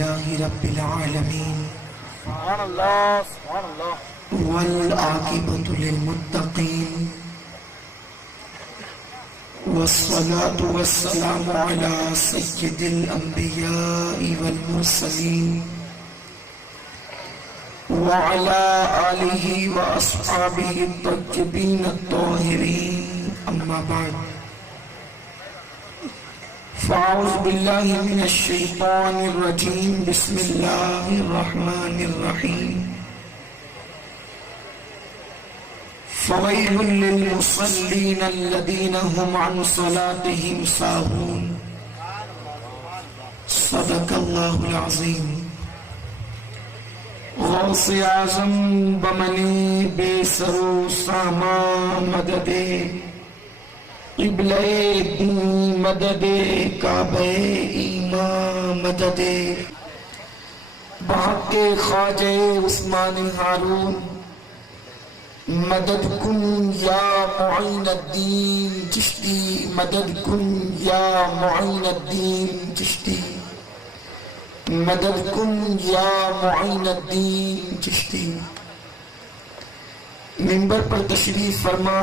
لله رب العالمين سبحان اللہ سبحان اللہ والعاقبة للمتقين والصلاة والسلام على سيد الأنبياء والمرسلين وعلى آله وأصحابه الطيبين الطاهرين أما بعد فأعوذ بالله من الشيطان الرجيم بسم الله الرحمن الرحيم فويل للمصلين الذين هم عن صلاتهم ساهون صدق الله العظيم غوث اعظم بمنی بے سرو ساما مددے قبلہ دین مددے کعبہ ایمان مددے بحق خواجہ عثمان ہارون مدد کن یا معین الدین چشتی مدد کن یا معین الدین چشتی مدد کن یا معین الدین چشتی منبر پر تشریف فرما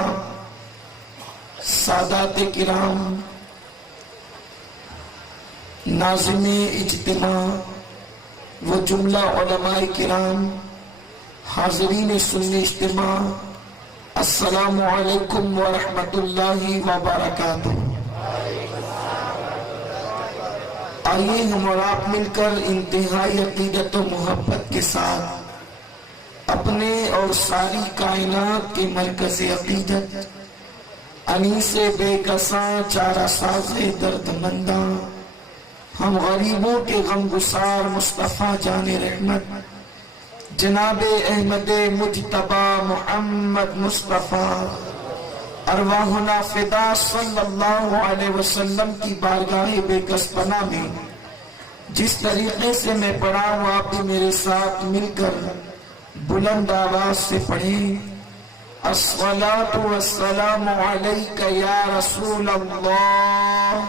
سادات کرام ناظم اجتماع و جملہ علماء کرام حاضرین سنی اجتماع السلام علیکم ورحمت اللہ وبرکاتہ۔ آئیے ہم اور آپ مل کر انتہائی عقیدت و محبت کے ساتھ اپنے اور ساری کائنات کے مرکز عقیدت انیس بے کساں چارہ ساز درد منداں ہم غریبوں کے غم گسار مصطفیٰ جان رحمت جناب احمد مجتبی محمد مصطفیٰ ارواحنا فدا صلی اللہ علیہ وسلم کی بارگاہ بے کس پناہ میں جس طریقے سے میں پڑھا ہوں آپ بھی میرے ساتھ مل کر بلند آواز سے پڑھیں۔ الصلاة والسلام علیک یا رسول اللہ،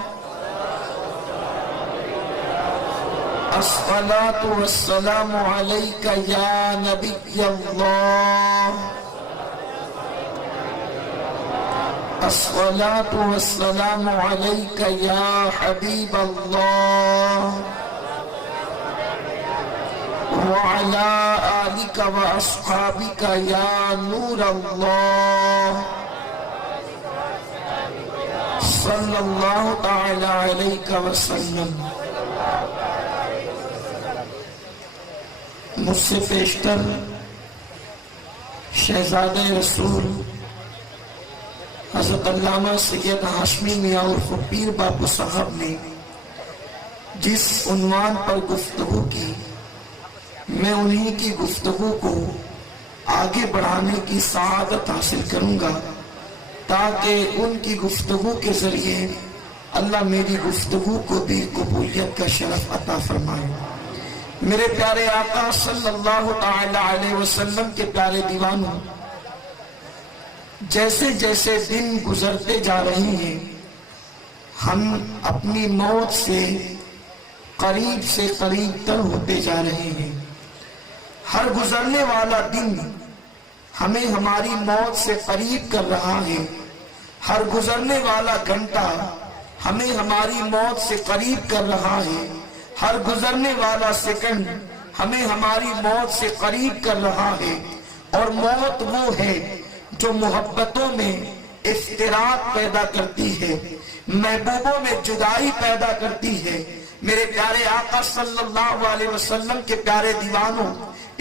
الصلاة والسلام علیک یا نبی اللہ، الصلاة والسلام علیک یا حبیب اللہ، وعلى آلك وأصحابك يا نور الله صلى الله تعالى عليك وسلم۔ مجھ سے پیشتر شہزادہ رسول حضرت علامہ سید ہاشمی میاں عرف پیر باپو صاحب نے جس عنوان پر گفتگو کی، میں انہی کی گفتگو کو آگے بڑھانے کی سعادت حاصل کروں گا تاکہ ان کی گفتگو کے ذریعے اللہ میری گفتگو کو بھی قبولیت کا شرف عطا فرمائے۔ میرے پیارے آقا صلی اللہ تعالی علیہ وسلم کے پیارے دیوانوں، جیسے جیسے دن گزرتے جا رہے ہیں ہم اپنی موت سے قریب تر ہوتے جا رہے ہیں۔ ہر گزرنے والا دن ہمیں ہماری موت سے قریب کر رہا ہے، ہر گزرنے والا گھنٹہ ہمیں ہماری موت سے قریب کر رہا ہے، ہر گزرنے والا سیکنڈ ہمیں ہماری موت سے قریب کر رہا ہے۔ اور موت وہ ہے جو محبتوں میں افتراق پیدا کرتی ہے، محبوبوں میں جدائی پیدا کرتی ہے۔ میرے پیارے آقا صلی اللہ علیہ وسلم کے پیارے دیوانوں،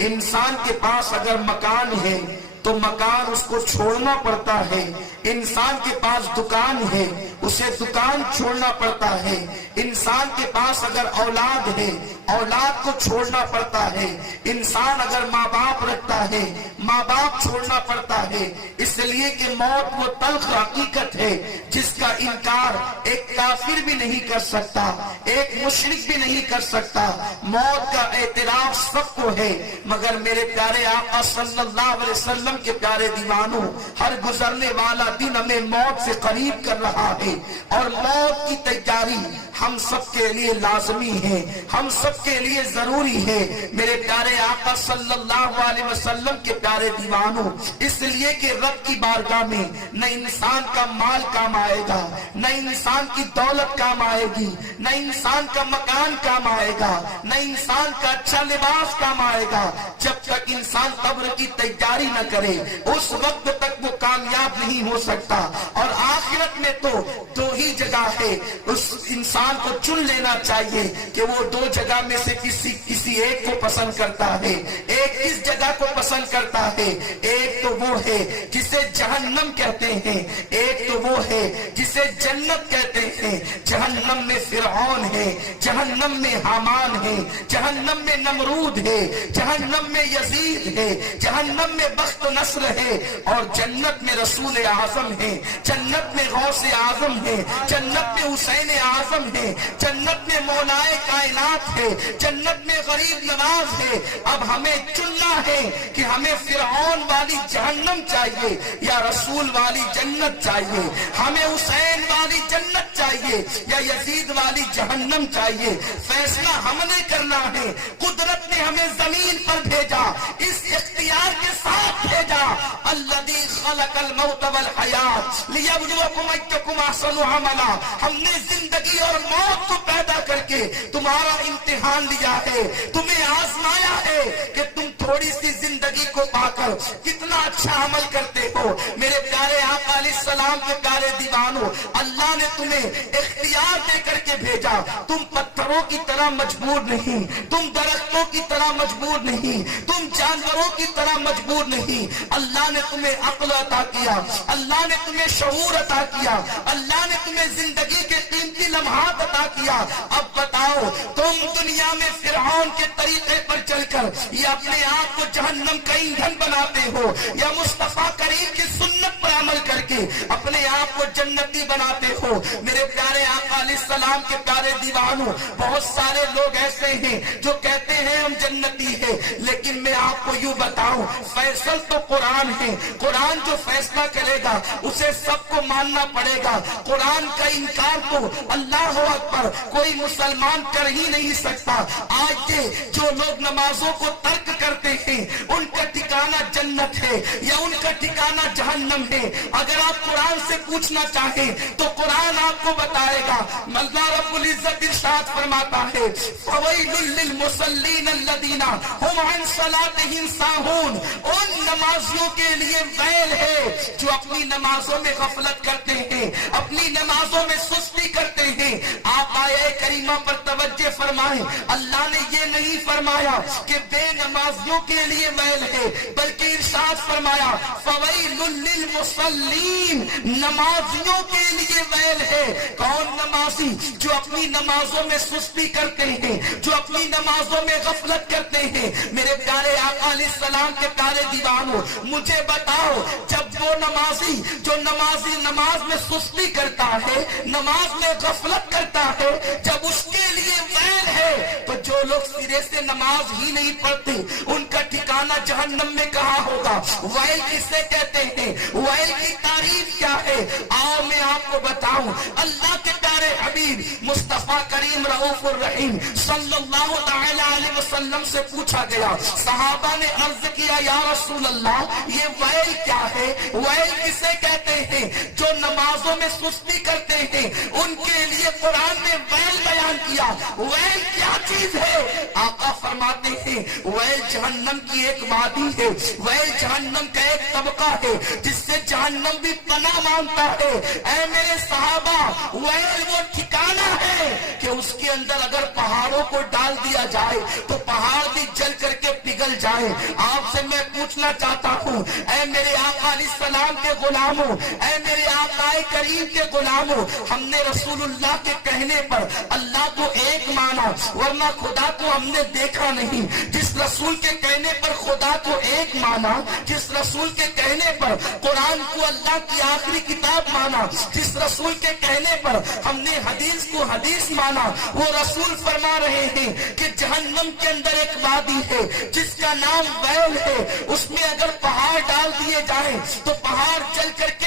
انسان کے پاس اگر مکان ہے تو مکان اس کو چھوڑنا پڑتا ہے، انسان کے پاس دکان ہے اسے دکان چھوڑنا پڑتا ہے، انسان کے پاس اگر اولاد ہے اولاد کو چھوڑنا پڑتا ہے، انسان اگر ماں باپ رکھتا ہے ماں باپ چھوڑنا پڑتا ہے۔ اس لیے کہ موت وہ تلخ حقیقت ہے جس کا انکار ایک کافر بھی نہیں کر سکتا، ایک مشرک بھی نہیں کر سکتا۔ موت کا اعتراف سب کو ہے، مگر میرے پیارے آقا صلی اللہ علیہ وسلم کے پیارے دیوانوں، ہر گزرنے والا دن ہمیں موت سے قریب کر رہا ہے۔ اور موت کی تیاری ہم سب کے لیے لازمی ہے، ہم سب کے لیے ضروری ہے۔ میرے پیارے آقا صلی اللہ علیہ وسلم کے پیارے دیوانوں، اس لیے کہ رب کی بارگاہ میں نہ انسان کا مال کام آئے گا، نہ انسان کی دولت کام آئے گی، نہ انسان کا مکان کام آئے گا، نہ انسان کا اچھا لباس کام آئے گا، جب تک انسان قبر کی تیاری نہ کرے اس وقت تک وہ کامیاب نہیں ہو سکتا۔ اور آخرت میں تو دو ہی جگہ ہے، اس انسان کو چن لینا چاہیے کہ وہ دو جگہ میں سے کسی ایک کو پسند کرتا ہے۔ ایک اس جگہ کو پسند کرتا ہے، ایک تو وہ ہے جسے جہنم کہتے ہیں، ایک تو وہ ہے جسے جنت کہتے ہیں۔ جہنم میں فرعون ہے، جہنم میں حامان ہے، جہنم میں نمرود ہے، جہنم میں یزید ہے، جہنم میں بخت نصر ہے، اور جنت میں رسول اعظم ہے، جنت میں غوث اعظم ہے، جنت میں حسین اعظم ہے، جنت میں مولائے کائنات ہے، جنت میں غریب نواز ہے۔ اب ہمیں چننا ہے کہ ہمیں فرعون والی جہنم چاہیے یا رسول والی جنت چاہیے، ہمیں حسین والی جنت چاہیے یا یزید والی جہنم چاہیے۔ فیصلہ ہم نے کرنا ہے۔ قدرت نے ہمیں زمین پر بھیجا، اس اختیار کے ساتھ بھیجا، الذی خلق الموت والحیات لیبلوکم ایکم احسن عملا۔ ہم نے زندگی اور موت کو پیدا کر کے تمہارا امتحان لیا ہے، تمہیں آزمایا ہے کہ تم تھوڑی سی زندگی کو پا کر کتنا اچھا عمل کرتے ہو۔ میرے پیارے آقا علیہ السلام کے پیارے دیوانوں، اللہ نے تمہیں اختیار دے کر کے بھیجا۔ تم پتھروں کی طرح مجبور نہیں، تم درختوں کی طرح مجبور نہیں، تم جانوروں کی طرح مجبور نہیں۔ اللہ نے تمہیں عقل عطا کیا، اللہ نے تمہیں شعور عطا کیا، اللہ نے تمہیں زندگی کے قیمتی لمحات عطا کیا۔ اب بتاؤ، تم دنیا میں فرعون کے طریقے پر چل کر یا اپنے آپ کو جہنم کا ایندھن بناتے ہو، یا مصطفیٰ کریم کی سنت پر عمل کر کے اپنے آپ کو جنتی بناتے ہو۔ میرے پیارے آقا علیہ السلام کے پیارے دیوانوں، بہت سارے لوگ ایسے ہیں جو کہتے ہیں ہم جنتی ہیں، لیکن میں آپ کو یوں بتاؤں، فیصل تو قرآن ہے۔ قرآن جو فیصلہ کرے گا اسے سب کو ماننا پڑے گا۔ قرآن کا انکار تو اللہ اکبر کوئی مسلمان کر ہی نہیں سکتا۔ آج کے جو لوگ نمازوں کو ترک کرتے ہیں ان کا ٹھکانہ جنت ہے یا ان کا ٹھکانہ جہنم ہے۔ اگر آپ قرآن سے پوچھنا چاہیں تو قرآن آپ کو بتائے گا۔ اللہ رب العزت ارشاد فرماتا ہے، فَوَيْلٌ لِّلْمُصَلِّينَ الَّذِينَ هُمْ عَنْ صَلَاتِهِمْ سَاهُونَ۔ ان نمازیوں کے لیے ویل ہے جو اپنی نمازوں میں غفلت کرتے ہیں، اپنی نمازوں میں سستی کرتے ہیں۔ آپ آیے کریمہ پر توجہ فرمائیں، اللہ نے یہ نہیں فرمایا کہ بے نمازیوں کے لیے ویل ہے، بلکہ ارشاد فرمایا فَوَيْلٌ لِّلْمُصَلِّينَ، نمازیوں کے لیے ویل ہے۔ کون نمازی؟ جو اپنی نمازوں میں سستی کرتے ہیں، جو اپنی نمازوں میں غفلت کرتے ہیں۔ میرے پیارے آقا علیہ السلام کے پیارے دیوانوں، مجھے بتاؤ، جب وہ نمازی جو نماز میں سستی کرتا ہے، نماز میں غفلت کرتا ہے، جب اس کے لیے ویل ہے، تو جو لوگ سرے سے نماز ہی نہیں پڑھتے ان کا ٹھکانہ جہنم میں کہاں ہوگا؟ ویل کسے کہتے ہیں؟ ویل کی تعریف کیا ہے؟ آؤ میں آپ کو بتاؤں۔ اللہ کے پیارے حبیب مصطفیٰ کریم رؤوف الرحیم صلی اللہ تعالی علیہ وسلم سے پوچھا گیا، صحابہ نے عرض کیا یا رسول اللہ یہ ویل کیا ہے؟ ویل کسے کہتے ہیں؟ جو نمازوں میں سستی کرتے ہیں ان کے لیے قرآن نے ویل بیان کیا۔ ویل کیا چیز ہے؟ آقا فرماتے ہیں ویل جہنم کی ایک وادی ہے، ویل جہنم کا ایک طبقہ ہے جس سے جہنم بھی پناہ مانگتا ہے۔ اے میرے صحابہ، ویل وہ ٹھکانہ ہے کہ اس کے اندر اگر پہاڑوں کو ڈال دیا جائے تو پہاڑ بھی جل کر کے پگھل جائے۔ آپ سے میں پوچھنا چاہتا ہوں، اے میرے آقا علیہ السلام کے غلاموں، اے میرے آقا کریم کے غلاموں، ہم نے رسول اللہ کے کہنے پر اللہ کو ایک مانا، ورنہ خدا کو ہم نے دیکھا نہیں۔ جس رسول کے کہنے پر خدا کو ایک مانا، جس رسول کے کہنے پر قرآن کو اللہ کی آخری کتاب مانا، جس رسول کے کہنے پر ہم نے حدیث کو حدیث مانا، وہ رسول فرما رہے ہیں کہ جہنم کے اندر ایک وادی ہے جس کا نام ویل ہے، اس میں اگر پہاڑ ڈال دیے جائیں تو پہاڑ جل کر کے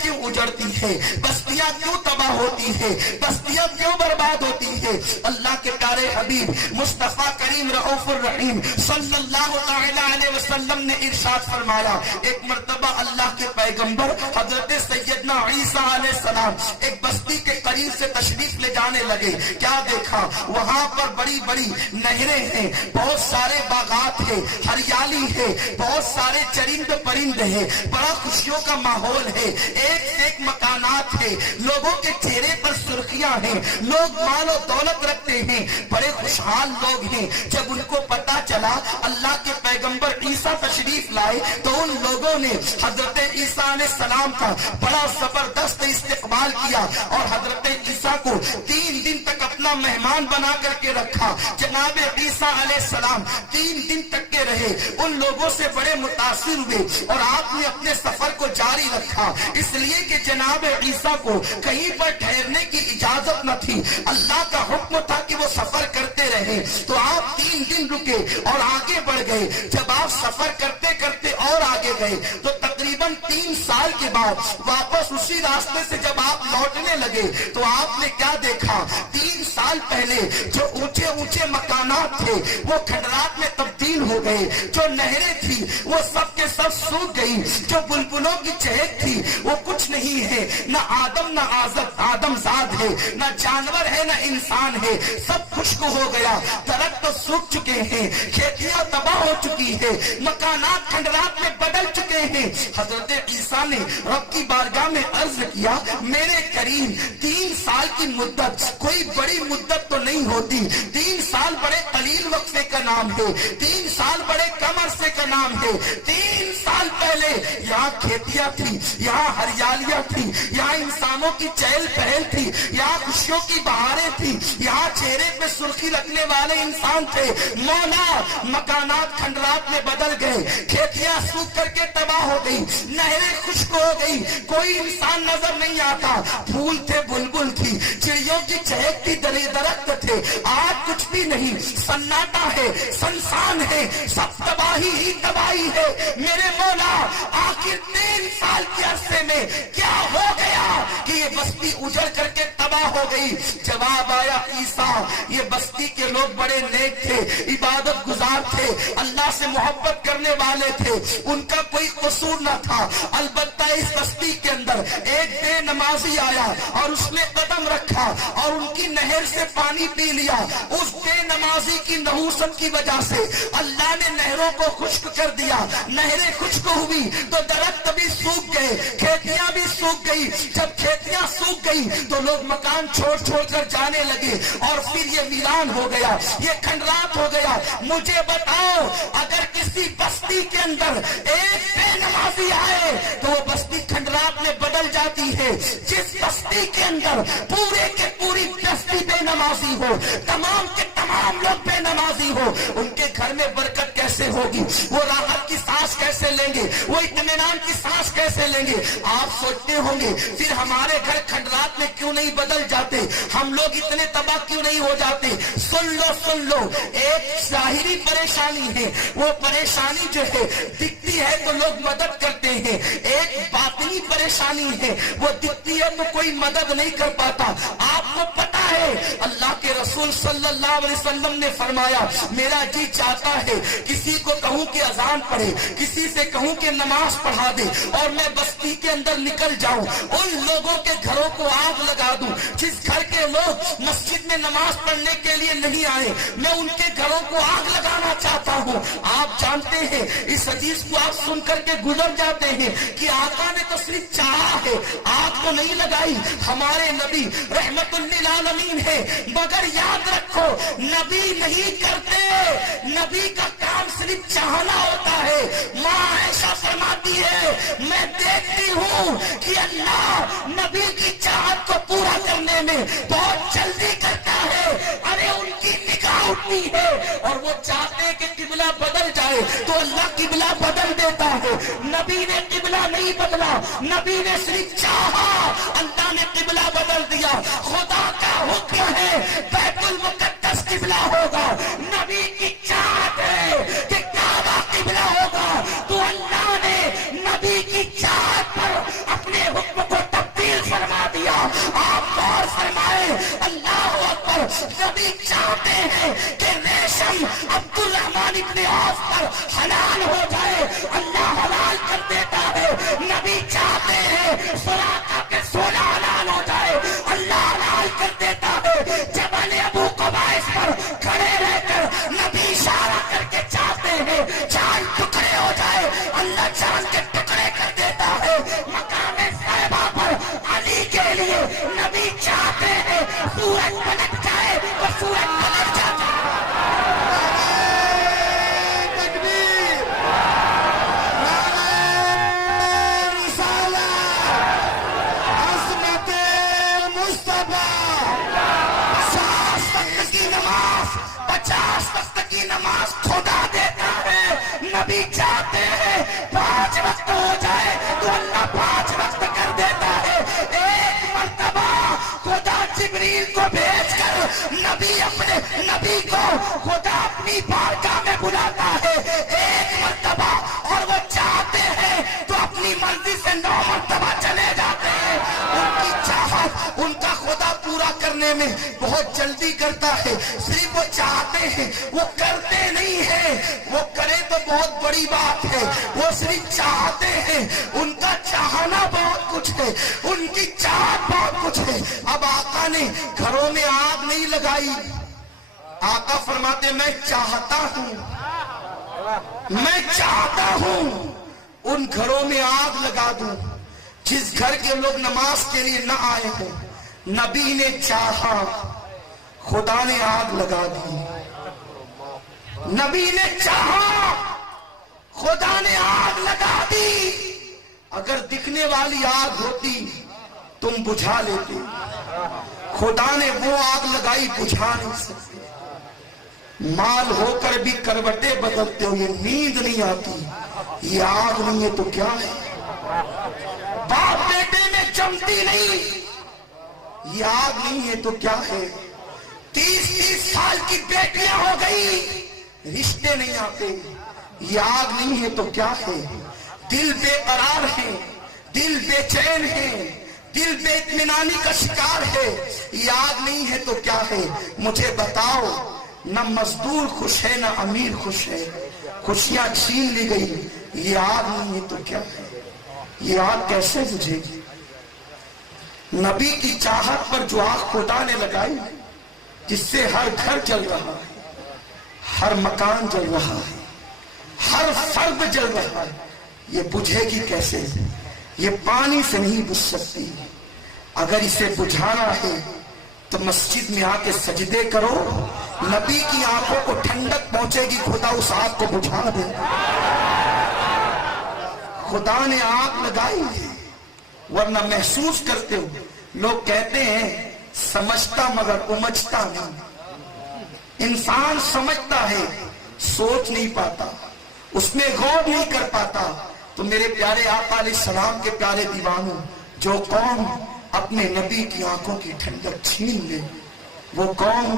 کیوں اجڑتی ہے، بستیاں کیوں تباہ ہوتی ہے، بستیاں کیوں برباد ہوتی ہے؟ اللہ کے پیارے حبیب مصطفیٰ کریم رؤوف الرحیم صلی اللہ تعالی علیہ وسلم نے ارشاد فرمایا، ایک مرتبہ اللہ کے پیغمبر حضرت سیدنا عیسیٰ علیہ السلام ایک بستی کے قریب سے تشریف لے جانے لگے، کیا دیکھا؟ وہاں پر بڑی بڑی نہریں ہیں، بہت سارے باغات ہیں، ہریالی ہے، بہت سارے چرند پرند ہیں، بڑا خوشیوں کا ماحول ہے، ایک سے ایک مکانات ہیں، لوگوں کے چہرے پر سرخیاں ہیں، لوگ مال و دولت رکھتے ہیں، بڑے خوشحال لوگ ہیں۔ جب ان کو پتا چلا اللہ کے پیغمبر عیسیٰ تشریف لائے تو ان لوگوں نے حضرت عیسیٰ علیہ السلام کا بڑا زبردست استقبال کیا اور حضرت عیسیٰ کو 3 دن تک اپنا مہمان بنا کر کے رکھا۔ جناب عیسیٰ علیہ السلام 3 دن تک کے رہے، ان لوگوں سے بڑے متاثر ہوئے اور آپ نے اپنے سفر کو جاری رکھا، اس لیے کہ جناب عیسیٰ کو کہیں پر ٹھہرنے کی اجازت نہ تھی، اللہ کا حکم تھا کہ وہ سفر کرتے رہے۔ تو آپ 3 دن رکے اور آگے بڑھ گئے۔ جب آپ سفر کرتے کرتے اور آگے گئے تو تقریباً 3 سال کے بعد واپس اسی راستے سے جب آپ لوٹنے لگے تو آپ نے کیا دیکھا؟ 3 سال پہلے جو اونچے اونچے مکانات تھے وہ کھنڈرات میں تبدیل ہو گئے، جو نہریں تھی وہ سب کے سب سوکھ گئی، جو بلبلوں کی چہک تھی وہ کچھ نہیں ہے، نہ آدم نہ آدم زاد ہے، نہ جانور ہے نہ انسان ہے، سب خشک ہو گیا، درخت سوکھ چکے ہیں، کھیتیاں تباہ ہو چکی ہے، مکانات کھنڈرات میں بدل چکے ہیں۔ حضرت عیسیٰ نے رب کی بارگاہ میں عرض کیا، میرے کریم 3 سال کی مدت کوئی بڑی مدت تو نہیں ہوتی، 3 سال بڑے قلیل وقفے کا نام ہے، 3 سال بڑے کم عرصے کا نام ہے۔ 3 سال پہلے یہاں کھیتیاں تھی، یہاں ہریالیاں تھی، یہاں انسانوں کی چہل پہل تھی، یہاں خوشیوں کی بہاریں تھی، یہاں چہرے پہ سرخی رکھنے والے انسان تھے۔ مولا مکانات کھنڈرات میں بدل گئے، کھیتیاں سوکھ کر کے تباہ ہو گئی، نہریں خشک ہو گئی، کوئی انسان نظر نہیں آتا، پھول تھے بلبل تھی، چڑیوں کی چہک تھی، درخت تھے، آج کچھ بھی نہیں، سناٹا ہے، سنسان ہے، سب تباہی ہی تباہی ہے۔ میرے مولا آخر 3 سال کے عرصے میں کیا ہو گیا کہ یہ بستی اجڑ کر کے تباہ ہو گئی؟ جواب آیا، عیسیٰ یہ بستی کے لوگ بڑے نیک تھے، عبادت گزار تھے، اللہ سے محبت کرنے والے تھے، ان کا کوئی قصور نہ تھا، البتہ اس بستی کے اندر ایک بے نمازی آیا اور اس نے قدم رکھا اور ان کی نہر سے پانی پی لیا۔ اس بے نمازی کی نحوست کی وجہ سے اللہ نے نہروں کو خشک کر دیا، نہریں خشک ہوئی تو درخت بھی سوکھ گئے، کھیتیاں بھی سوکھ گئی۔ جب کھیتیاں سوکھ گئی تو لوگ مکان چھوڑ چھوڑ کر جانے لگے اور پھر یہ ویران ہو گیا، یہ کھنڈرات ہو گیا۔ مجھے بتاؤ، اگر کسی بستی کے اندر ایک بے نمازی آئے تو وہ بستی کھنڈرات میں بدل جاتی ہے۔ جس بستی کے اندر پورے کے پوری بستی بے نمازی ہو، تمام کے تمام لوگ بے نمازی ہو، ان کے گھر میں برکت کیسے ہوگی؟ وہ راحت کی سانس کیسے لیں گے؟ وہ اطمینان کی سانس کیسے لیں گے؟ آپ سوچتے ہوں گے پھر ہمارے گھر کھنڈرات میں کیوں نہیں بدل جاتے، ہم لوگ اتنے تباہ کیوں نہیں ہو جاتے؟ سن لو ایک ظاہری پریشانی ہے، وہ پریشانی جو ہے دکھتی ہے تو لوگ مدد کرتے ہیں، ایک باطنی پریشانی ہے، وہ دکھتی ہے تو کوئی مدد نہیں کر پاتا۔ آپ کو پتا ہے اللہ کے رسول صلی اللہ علیہ وسلم نے فرمایا، میرا جی چاہتا ہے کسی کو کہوں کہ اذان پڑھے، کسی سے کہوں کہ نماز پڑھا دے اور میں بستی کے اندر نکل جاؤں، ان لوگوں کے گھروں کو آگ لگا دوں جس گھر کے لوگ مسجد میں نماز پڑھنے کے لیے نہیں آئے، میں ان کے گھروں کو آگ لگانا چاہتا ہوں۔ آپ جانتے ہیں اس حدیث کو آپ سن کر کے گزر جاتے ہیں کہ آقا نے تو صرف چاہا ہے، آگ کو نہیں لگائی۔ ہمارے نبی رحمت للعالمین ہے، مگر یاد رکھو نبی نہیں کرتے، نبی کا کام صرف چاہنا ہوتا ہے۔ ماں عائشہ فرماتی ہے، میں دیکھتی ہوں کہ اللہ نبی کی چاہت کو پورا کرنے میں بہت جلدی کرتا ہے۔ ارے ان کی نگاہ اٹھتی ہے اور وہ چاہتے کہ قبلہ بدل جائے تو اللہ قبلہ بدل دیتا ہے۔ نبی نے قبلہ نہیں بدلا، نبی نے صرف چاہا، اللہ نے قبلہ بدل دیا۔ خدا کا حکم ہے بیت المقدس قبلہ ہوگا، نبی کی چاہت ہے کہ کعبہ قبلہ ہوگا، تو اللہ نے نبی کی چاہت پر اپنے نبی چاہتے ہیں کہ ریشم عبد الرحمن ابن عوف پر حلال ہو جائے، اللہ حلال کر دیتا ہے۔ نبی چاہتے ہیں سراقہ کے سونا حلال ہو جائے، اللہ حلال کر دیتا ہے۔ جبل ابو قبائس پر کھڑے رہ کر نبی اشارہ کر کے چاہتے ہیں چاند ٹکڑے ہو جائے، اللہ چاند کے ٹکڑے کر دیتا ہے۔ مقام صحابہ پر علی کے لیے نبی چاہتے ہیں سورج پلٹ جائے اور سورج پلٹ جاتا ہے۔ تکبیر، نعرہ رسالت، عظمت مصطفیٰ۔ 50 وقت کی نماز، 50 وقت کی نماز خدا دیتا ہے، نبی چاہتے ہیں 5 وقت ہو جائے تو اللہ 5 وقت کر دیتا ہے۔ ایک مرتبہ خدا جبریل کو بھیج کر نبی کو خدا اپنی بارگاہ میں بلاتا ہے ایک مرتبہ، اور وہ چاہتے ہیں تو اپنی مرضی سے 9 مرتبہ چلے جاتے ہیں۔ ان کی چاہت ان کا خدا پورا کرنے میں بہت جلدی کرتا ہے، صرف وہ چاہتے ہیں، وہ کرتے نہیں ہیں۔ وہ کرے تو بہت بڑی بات ہے، وہ صرف چاہتے ہیں، ان کا چاہنا بہت کچھ ہے، ان کی چاہت بہت کچھ ہے۔ اب آقا نے گھروں میں آگ نہیں لگائی، آقا فرماتے میں چاہتا ہوں، میں چاہتا ہوں ان گھروں میں آگ لگا دوں جس گھر کے لوگ نماز کے لیے نہ آئے ہوں۔ نبی نے چاہا، خدا نے آگ لگا دی۔ نبی نے چاہا، خدا نے آگ لگا دی۔ اگر دکھنے والی آگ ہوتی تم بجھا لیتے، خدا نے وہ آگ لگائی بجھا نہیں سکتے۔ مال ہو کر بھی کروٹیں بدلتے ہو، یہ نیند نہیں آتی، یہ آگ نہیں ہے تو کیا ہے؟ باپ بیٹے میں جمتی نہیں، یہ آگ نہیں ہے تو کیا ہے؟ 30 سال کی بیٹیاں ہو گئی، رشتے نہیں آتے، یہ آگ نہیں ہے تو کیا ہے؟ دل بے قرار ہے، دل بے چین ہے، دل بے اطمینانی کا شکار ہے، یہ آگ نہیں ہے تو کیا ہے؟ مجھے بتاؤ، نہ مزدور خوش ہے نہ امیر خوش ہے، خوشیاں چھین لی گئی، یہ آگ نہیں ہے تو کیا ہے؟ یہ آگ کیسے بجھے گی؟ نبی کی چاہت پر جو آگ خدا نے لگائی، جس سے ہر گھر جل رہا ہے، ہر مکان جل رہا ہے، ہر فرد جل رہا ہے، یہ بجھے گی کیسے؟ یہ پانی سے نہیں بجھ سکتی۔ اگر اسے بجھانا ہے تو مسجد میں آ کے سجدے کرو، نبی کی آنکھوں کو ٹھنڈک پہنچے گی، خدا اس آگ کو بجھا دے۔ خدا نے آگ لگائی ہے، ورنہ محسوس کرتے ہو۔ لوگ کہتے ہیں سمجھتا مگر امجھتا نہیں۔ انسان سمجھتا ہے، سوچ نہیں پاتا، اس میں غور نہیں کر پاتا۔ تو میرے پیارے آقا علیہ السلام کے پیارے دیوانوں، جو قوم اپنے نبی کی آنکھوں کی ٹھنڈک چھین لے، وہ قوم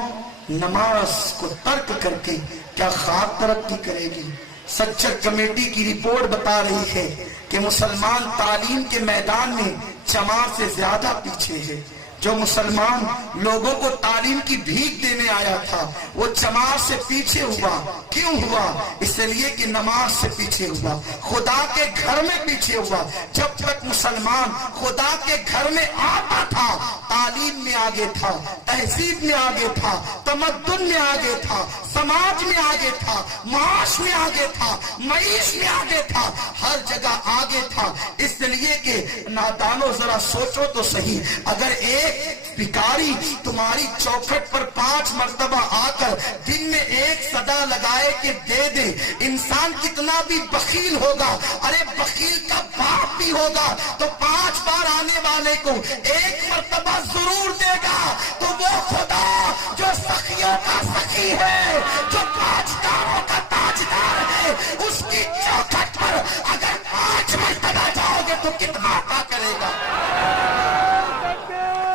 نماز کو ترک کر کے کیا خاک ترقی کرے گی؟ سچر کمیٹی کی رپورٹ بتا رہی ہے کہ مسلمان تعلیم کے میدان میں چمار سے زیادہ پیچھے ہے۔ جو مسلمان لوگوں کو تعلیم کی بھیک دینے آیا تھا وہ چمار سے پیچھے ہوا۔ کیوں ہوا؟ اس لیے کہ نماز سے پیچھے ہوا، خدا کے گھر میں پیچھے ہوا۔ جب تک مسلمان خدا کے گھر میں آتا تھا، تعلیم میں آگے تھا، تہذیب میں آگے تھا، تمدن میں آگے تھا، سماج میں آگے تھا، معاش میں آگے تھا، معیش میں آگے تھا، ہر جگہ آگے تھا۔ اس لیے کہ نادانو ذرا سوچو تو صحیح، اگر ایک بھکاری تمہاری چوکھٹ پر 5 مرتبہ آ کر دن میں ایک صدا لگائے کہ دے دے، انسان کتنا بھی بخیل ہوگا، ارے بخیل کا باپ بھی ہوگا تو 5 بار آنے والے کو ایک مرتبہ ضرور دے گا۔ تو وہ خدا جو سخیوں کا سخی ہے، جو تاجداروں کا تاجدار ہے، اس کی چوکھٹ پر اگر 5 مرتبہ جاؤ گے تو کتنا عطا کرے گا؟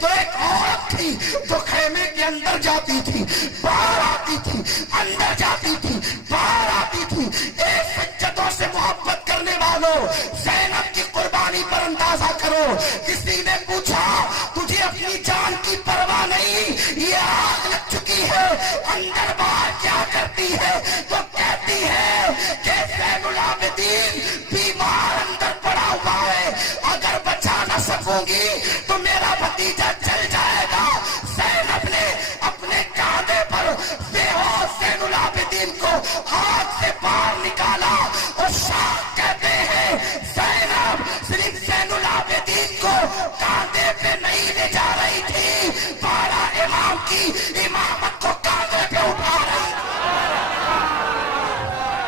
تو ایک عورت تھی جو خیمے کے اندر جاتی تھی، باہر آتی تھی، اندر جاتی تھی، باہر آتی تھی۔ ایک سجدوں سے محبت کرنے والوں، زینب کی قربانی پر اندازہ کرو۔ کسی نے پوچھا تجھے اپنی جان کی پرواہ نہیں، یہ آگ لگ چکی ہے، اندر باہر کیا کرتی ہے؟ تو کہتی ہے کہ زین العابدین بیمار اندر پڑا ہوا ہے، اگر بچا نہ سکوں گی تو میرا بھتیجا چل جائے گا۔ زینب نے اپنے کاندھے پر بے ہوش زین العابدین کو ہاتھ سے باہر نکالا، اور شاہ کہتے ہیں زینب صرف زین العابدین کو کاندھے پہ نہیں لے جا رہی تھی، بالا امام کی امامت کو کاندھے پہ اٹھا رہی تھی۔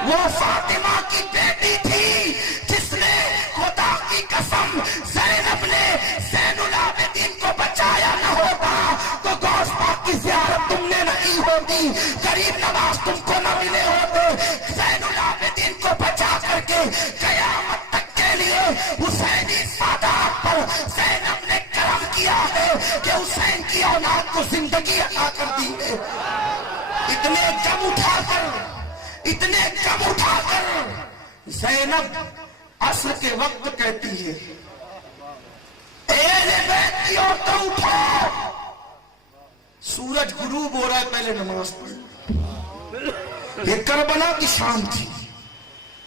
وہ فاطمہ کی بیٹی تھی جس نے خدا کی قسم زینب نے زین العابدین کو بچایا نہ ہوتا تو غوث پاک کی زیارت تم نے نہیں ہوتی، غریب نواز تم کو نہ ملے ہوتے۔ زین العابدین کو بچا کر کے قیامت تک کے لیے حسینی سادات پر زینب نے کرم کیا ہے کہ حسین کی اولاد کو زندگی عطا کر دی ہے۔ اتنے کم اٹھا کر زینب عصر کے وقت کہتی ہے اہل بیت کی عورتیں اٹھو، سورج غروب ہو رہا ہے، پہلے نماز پڑھو۔ یہ کربلا کی شام تھی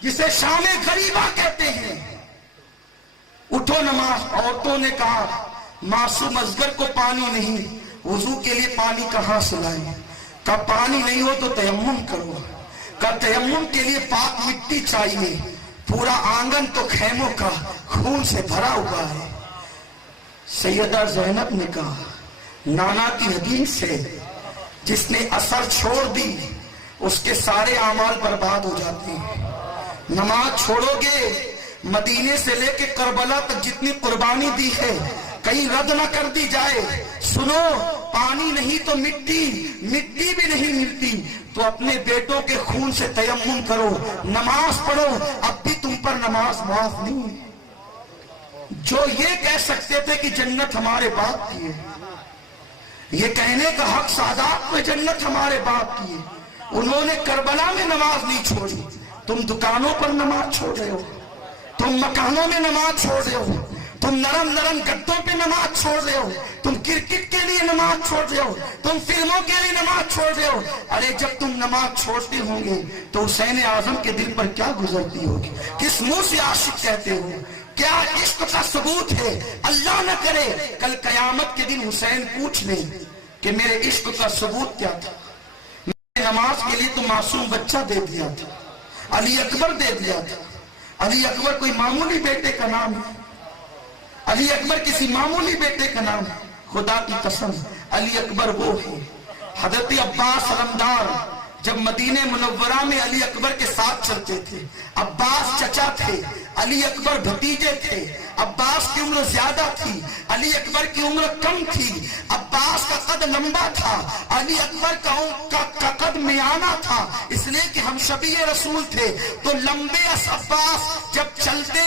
جسے شام غریبہ کہتے ہیں۔ اٹھو نماز۔ عورتوں نے کہا معصوم اصغر کو پانی نہیں، وضو کے لیے پانی کہاں سے لائیں؟ کہا پانی نہیں ہو تو تیمم کرو۔ کہا تیمم کے لیے پاک مٹی چاہیے، پورا آنگن تو خیموں کا خون سے بھرا ہوا ہے۔ سیدہ زینب نے کہا نانا کی حدیث ہے جس نے اثر چھوڑ دی اس کے سارے اعمال برباد ہو جاتے ہیں۔ نماز چھوڑو گے، مدینے سے لے کے کربلا تک جتنی قربانی دی ہے کہیں رد نہ کر دی جائے۔ سنو، پانی نہیں تو مٹی بھی نہیں ملتی تو اپنے بیٹوں کے خون سے تیمم کرو، نماز پڑھو، اب بھی تم پر نماز معاف نہیں۔ جو یہ کہہ سکتے تھے کہ جنت ہمارے باپ کی ہے، یہ کہنے کا حق سادات کو جنت ہمارے باپ کی ہے، انہوں نے کربلا میں نماز نہیں چھوڑی۔ تم دکانوں پر نماز چھوڑ رہے ہو، تم مکانوں میں نماز چھوڑ رہے ہو، تم نرم گدوں پہ نماز چھوڑ رہے ہو، تم کرکٹ کے لیے نماز چھوڑ رہے ہو، تم فلموں کے لیے نماز چھوڑ رہے ہو۔ ارے جب تم نماز چھوڑتے ہوں گے تو حسین اعظم کے دل پر کیا گزرتی ہوگی؟ کس منہ سے عاشق کہتے ہو؟ کیا عشق کا ثبوت ہے؟ اللہ نہ کرے کل قیامت کے دن حسین پوچھ لیں کہ میرے عشق کا ثبوت کیا تھا؟ میں نے نماز کے لیے تو معصوم بچہ دے دیا تھا، علی اکبر دے دیا تھا۔ علی اکبر کوئی معمولی بیٹے کا نام ہے؟ علی اکبر کسی معمولی بیٹے کا نام ہے؟ خدا کی قسم علی اکبر وہ ہے۔ حضرت عباس علمدار جب مدینہ منورہ میں علی اکبر کے ساتھ چلتے تھے، عباس چچا تھے، علی اکبر بھتیجے تھے۔ عباس کی عمر زیادہ تھی، علی اکبر کی عمر کم تھی۔ عباس کا قد لمبا تھا، علی اکبر کا قد میانہ تھا، اس لیے کہ ہم شبیہ رسول تھے۔ تو لمبے عباس جب چلتے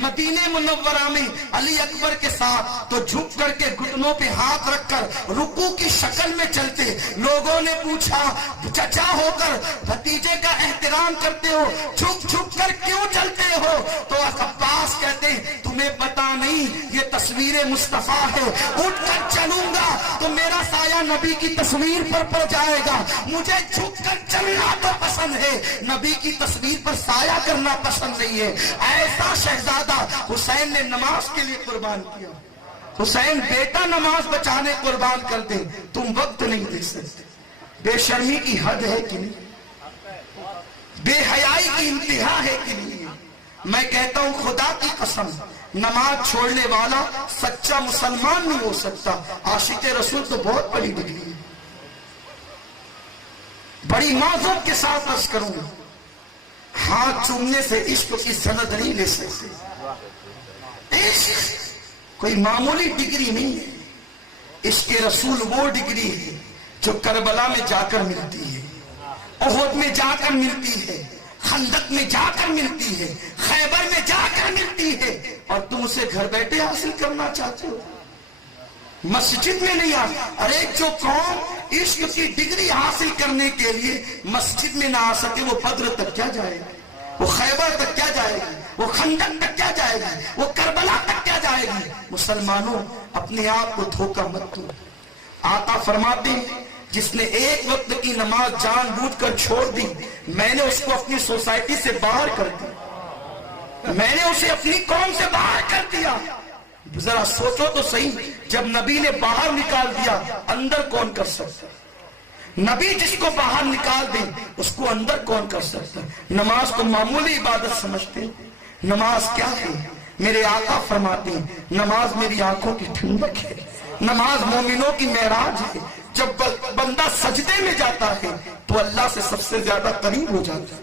مدینہ منورہ میں علی اکبر کے ساتھ تو جھک کر کے گھٹنوں پہ ہاتھ رکھ کر رکوع کی شکل میں چلتے۔ لوگوں نے پوچھا چچا ہو کر بھتیجے کا احترام کرتے ہو، جھک جھک کر کیوں چلتے ہو؟ تو عباس کہتے ہیں تمہیں پتا نہیں یہ تصویر مصطفیٰ ہے، اٹھ کر چلوں گا تو میرا سایہ نبی کی تصویر پر پڑ جائے گا، مجھے جھک کر چلنا تو پسند ہے، نبی کی تصویر پر سایہ کرنا پسند نہیں ہے۔ ایسا شہزادہ حسین نے نماز کے لیے قربان کیا۔ حسین بیٹا نماز بچانے قربان کر دے، تم وقت نہیں دے سکتے۔ بے شرمی کی حد ہے کہ نہیں؟ بے حیائی کی انتہا ہے کہ نہیں؟ میں کہتا ہوں خدا کی قسم نماز چھوڑنے والا سچا مسلمان نہیں ہو سکتا۔ عاشق رسول تو بہت بڑی ڈگری ہے، بڑی معذرت کے ساتھ عرض کروں گا، ہاتھ چومنے سے عشق کی سند نہیں لے سکتے۔ عشق کوئی معمولی ڈگری نہیں ہے، عشق رسول وہ ڈگری ہے جو کربلا میں جا کر ملتی ہے، احد میں جا کر ملتی ہے، خندق میں جا کر ملتی ہے، خیبر میں جا کر ملتی ہے، اور تم اسے گھر بیٹھے حاصل کرنا چاہتے ہو؟ مسجد میں نہیں آ. ارے جو قوم عشق کی ڈگری حاصل کرنے کے لیے مسجد میں نہ آ سکے وہ بدر تک کیا جائے گی, وہ خیبر تک کیا جائے گی, وہ خندق تک کیا جائے گی, وہ کربلا تک کیا جائے گی. مسلمانوں اپنے آپ کو دھوکہ مت دو. آقا فرماتے ہیں جس نے ایک وقت کی نماز جان بوجھ کر چھوڑ دی میں نے اس کو اپنی سوسائٹی سے باہر کر دیا, میں نے اسے اپنی قوم سے باہر کر دیا. ذرا سوچو تو صحیح, جب نبی نے باہر نکال دیا اندر کون کر سکتا؟ نبی جس کو باہر نکال دیں اس کو اندر کون کر سکتا؟ نماز کو معمولی عبادت سمجھتے ہیں. نماز کیا ہے؟ میرے آقا فرماتے ہیں نماز میری آنکھوں کی ٹھنڈک ہے, نماز مومنوں کی معراج ہے. جب بندہ سجدے میں جاتا ہے تو اللہ سے سب سے زیادہ قریب ہو جاتا ہے,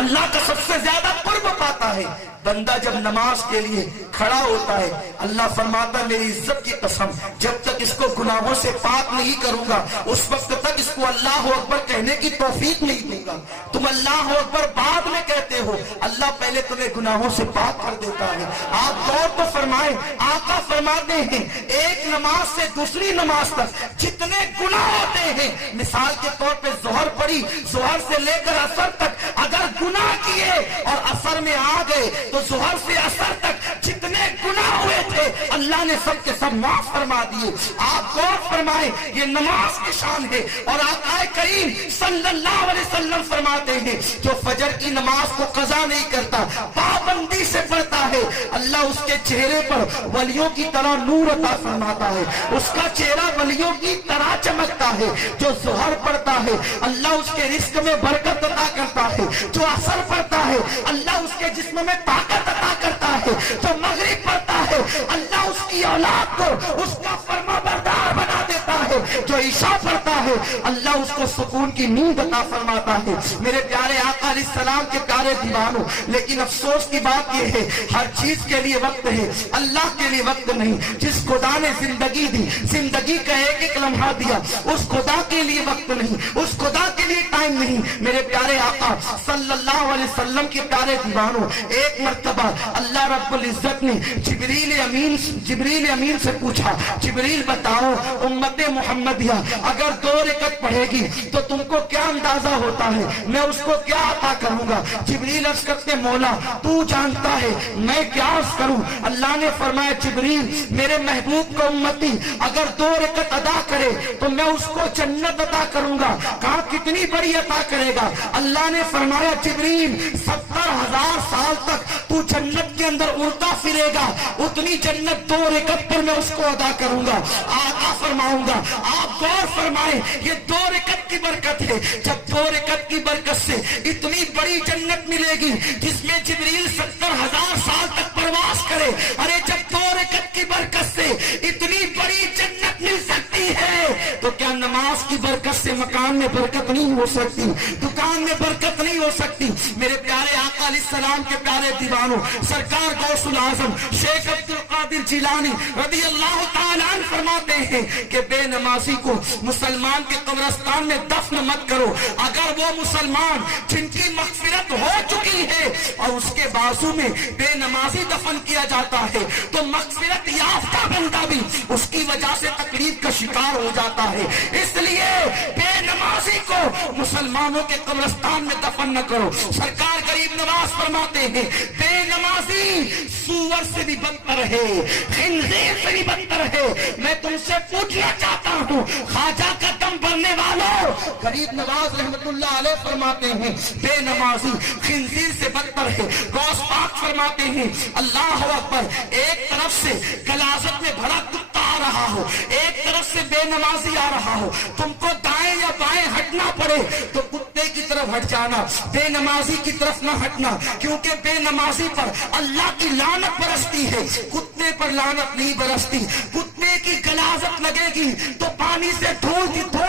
اللہ کا سب سے زیادہ قرب پاتا ہے. بندہ جب نماز کے لیے کھڑا ہوتا ہے اللہ فرماتا ہے میری عزت کی قسم جب تک اس کو گناہوں سے پاک نہیں کروں گا اس وقت تک اس کو اللہ اکبر کہنے کی توفیق نہیں دوں گا. تم اللہ اکبر بعد میں کہتے ہو, اللہ پہلے تمہیں گناہوں سے پاک کر دیتا ہے. آپ غور تو فرمائیں, آقا فرماتے ہیں ایک نماز سے دوسری نماز تک جتنے گناہ ہوتے ہیں, مثال کے طور پہ ظہر پڑی, ظہر سے لے کر عصر تک اگر گناہ کیے اور عصر میں آ گئے تو ظہر سے عصر تک جتنے گناہ ہوئے تھے اللہ نے سب کے سب معاف فرما دیے. آپ غور فرمائیں یہ نماز کی شان ہے. اور آقا کریم صلی اللہ علیہ وسلم فرماتے ہیں جو فجر کی نماز کو قضا نہیں کرتا پابندی سے پڑھتا ہے اللہ اس کے چہرے پر ولیوں کی طرح نور عطا فرماتا ہے, اس کا چہرہ ولیوں کی طرح چمکتا ہے. جو ظہر پڑھتا ہے اللہ اس کے رزق میں برکت عطا کرتا ہے, جو عصر پڑھتا ہے اللہ اس کے جسم میں طاقت عطا کرتا ہے, جو مغرب پڑھتا ہے اللہ اس کی اولاد کو اس کا فرما بردار بنا دیتا ہے, جو عشاء پڑھتا ہے اللہ اس کو سکون کی نیند عطا فرماتا ہے. میرے پیارے آقا علیہ السلام کے پیارے دیوانوں, لیکن افسوس کی بات یہ ہے ہر چیز کے لیے وقت ہے, اللہ کے لیے وقت نہیں. جس خدا نے زندگی دی, زندگی کا ایک ایک لمحہ دیا, اس خدا کے لیے وقت نہیں, اس خدا کے لیے ٹائم نہیں. میرے پیارے آقا صلی اللہ علیہ وسلم کے پیارے دیوانوں, ایک مرتبہ اللہ رب العزت نے جبریل امین سے پوچھا جبریل بتاؤ امت محمدیہ اگر 2 رکعت پڑھے گی تو تم کو کیا اندازہ ہوتا ہے, میں اس کو کیا عطا کروں گا؟ جبریل عرض کرتے مولا تو جانتا ہے میں کیا عرض کروں. اللہ نے فرمایا جبریل میرے محبوب کا امتی اگر 2 رکعت ادا کرے تو میں اس کو جنت عطا کروں گا. کہا کتنی بڑی عطا کرے گا؟ اللہ نے فرمایا جبریل 70,000 سال تک تو جنت کے اندر اڑتا پھرے گا اتنی جنت 2 رکعت پر میں اس کو ادا کروں گا, عطا فرماؤں گا. آپ غور فرمائیں یہ 2 رکعت کی برکت ہے. جب 2 رکعت کی برکت سے اتنی بڑی جنت ملے گی جس میں جبریل 70,000 سال تک پرواز کرے, ارے جب 2 رکعت کی برکت سے اتنی بڑی جنت مل سکتی ہے تو کیا نماز کی برکت سے مکان میں برکت نہیں ہو سکتی, دکان میں برکت نہیں ہو سکتی؟ میرے پیارے آقا علیہ السلام کے پیارے دیوانوں, سرکار غوث العظم شیخ عبد القادر جیلانی رضی اللہ تعالیٰ عنہ فرماتے ہیں کہ بے نمازی کو مسلمان کے قبرستان میں دفن مت کرو. اگر وہ مسلمان جن کی مغفرت ہو چکی ہے اور اس کے بازو میں بے نمازی دفن کیا جاتا ہے تو مغفرت یافتہ بندہ بھی اس کی وجہ سے تکلیف کا شکار ہو جاتا ہے. اس لیے بے نمازی کو مسلمانوں کے قبرستان میں دفن نہ کرو. سرکار غریب نواز فرماتے ہیں بے نمازی سور سے بھی بدتر ہے, خنزیر سے بھی بدتر ہے. میں تم سے پوچھنا چاہتا ہوں خواجہ کا دم بھرنے والوں, غریب نواز رحمت اللہ علیہ فرماتے ہیں بے نمازی خنزیر سے بدتر ہے. غوث پاک فرماتے ہیں اللہ اکبر, ایک طرف سے غلاظت میں بھرا کتا آ رہا ہو, ایک طرف سے بے نمازی آ رہا ہو, تم کو دائیں یا بائیں ہٹنا پڑے تو کتے کی طرف ہٹ جانا, بے نمازی کی طرف نہ ہٹنا, کیونکہ بے نمازی پر اللہ کی لعنت برستی ہے, کتے پر لعنت نہیں برستی. کتے کی غلاظت لگے گی تو پانی سے دھو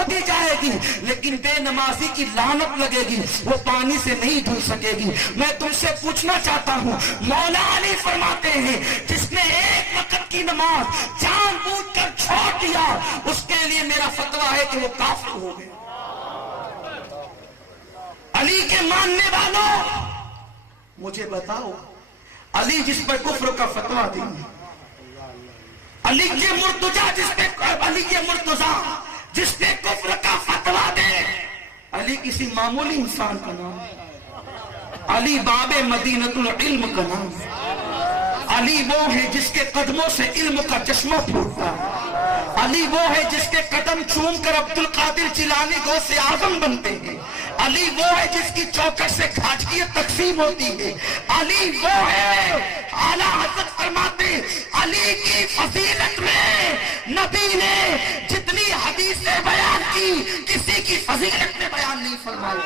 دی جائے گی, لیکن بے نمازی کی لعنت لگے گی وہ پانی سے نہیں دھل سکے گی. میں تم سے پوچھنا چاہتا ہوں, مولا علی فرماتے ہیں جس نے ایک وقت کی نماز جان بوجھ کر چھوڑ دیا اس کے لیے میرا فتویٰ ہے کہ وہ کافر ہو گئے. علی کے ماننے والوں مجھے بتاؤ علی جس پر کفر کا فتویٰ دیں, علی کے مرتضیٰ جس پہ کفر کا فتویٰ دے، علی کسی معمولی انسان کا نام ہے، علی باب مدینۃ العلم کا نام ہے، علی وہ ہے جس کے قدموں سے علم کا چشمہ پھوٹتا ہے، علی وہ ہے جس کے قدم چوم کر عبد القادر جیلانی غوث اعظم بنتے ہیں، علی وہ ہے جس کی چوکٹ سے کھاجگیت تقسیم ہوتی ہے، علی وہ ہے، اعلیٰ حضرت فرماتے علی کی فضیلت میں نبی نے جتنی حدیثیں بیان کی کسی کی فضیلت میں بیان نہیں فرمائی۔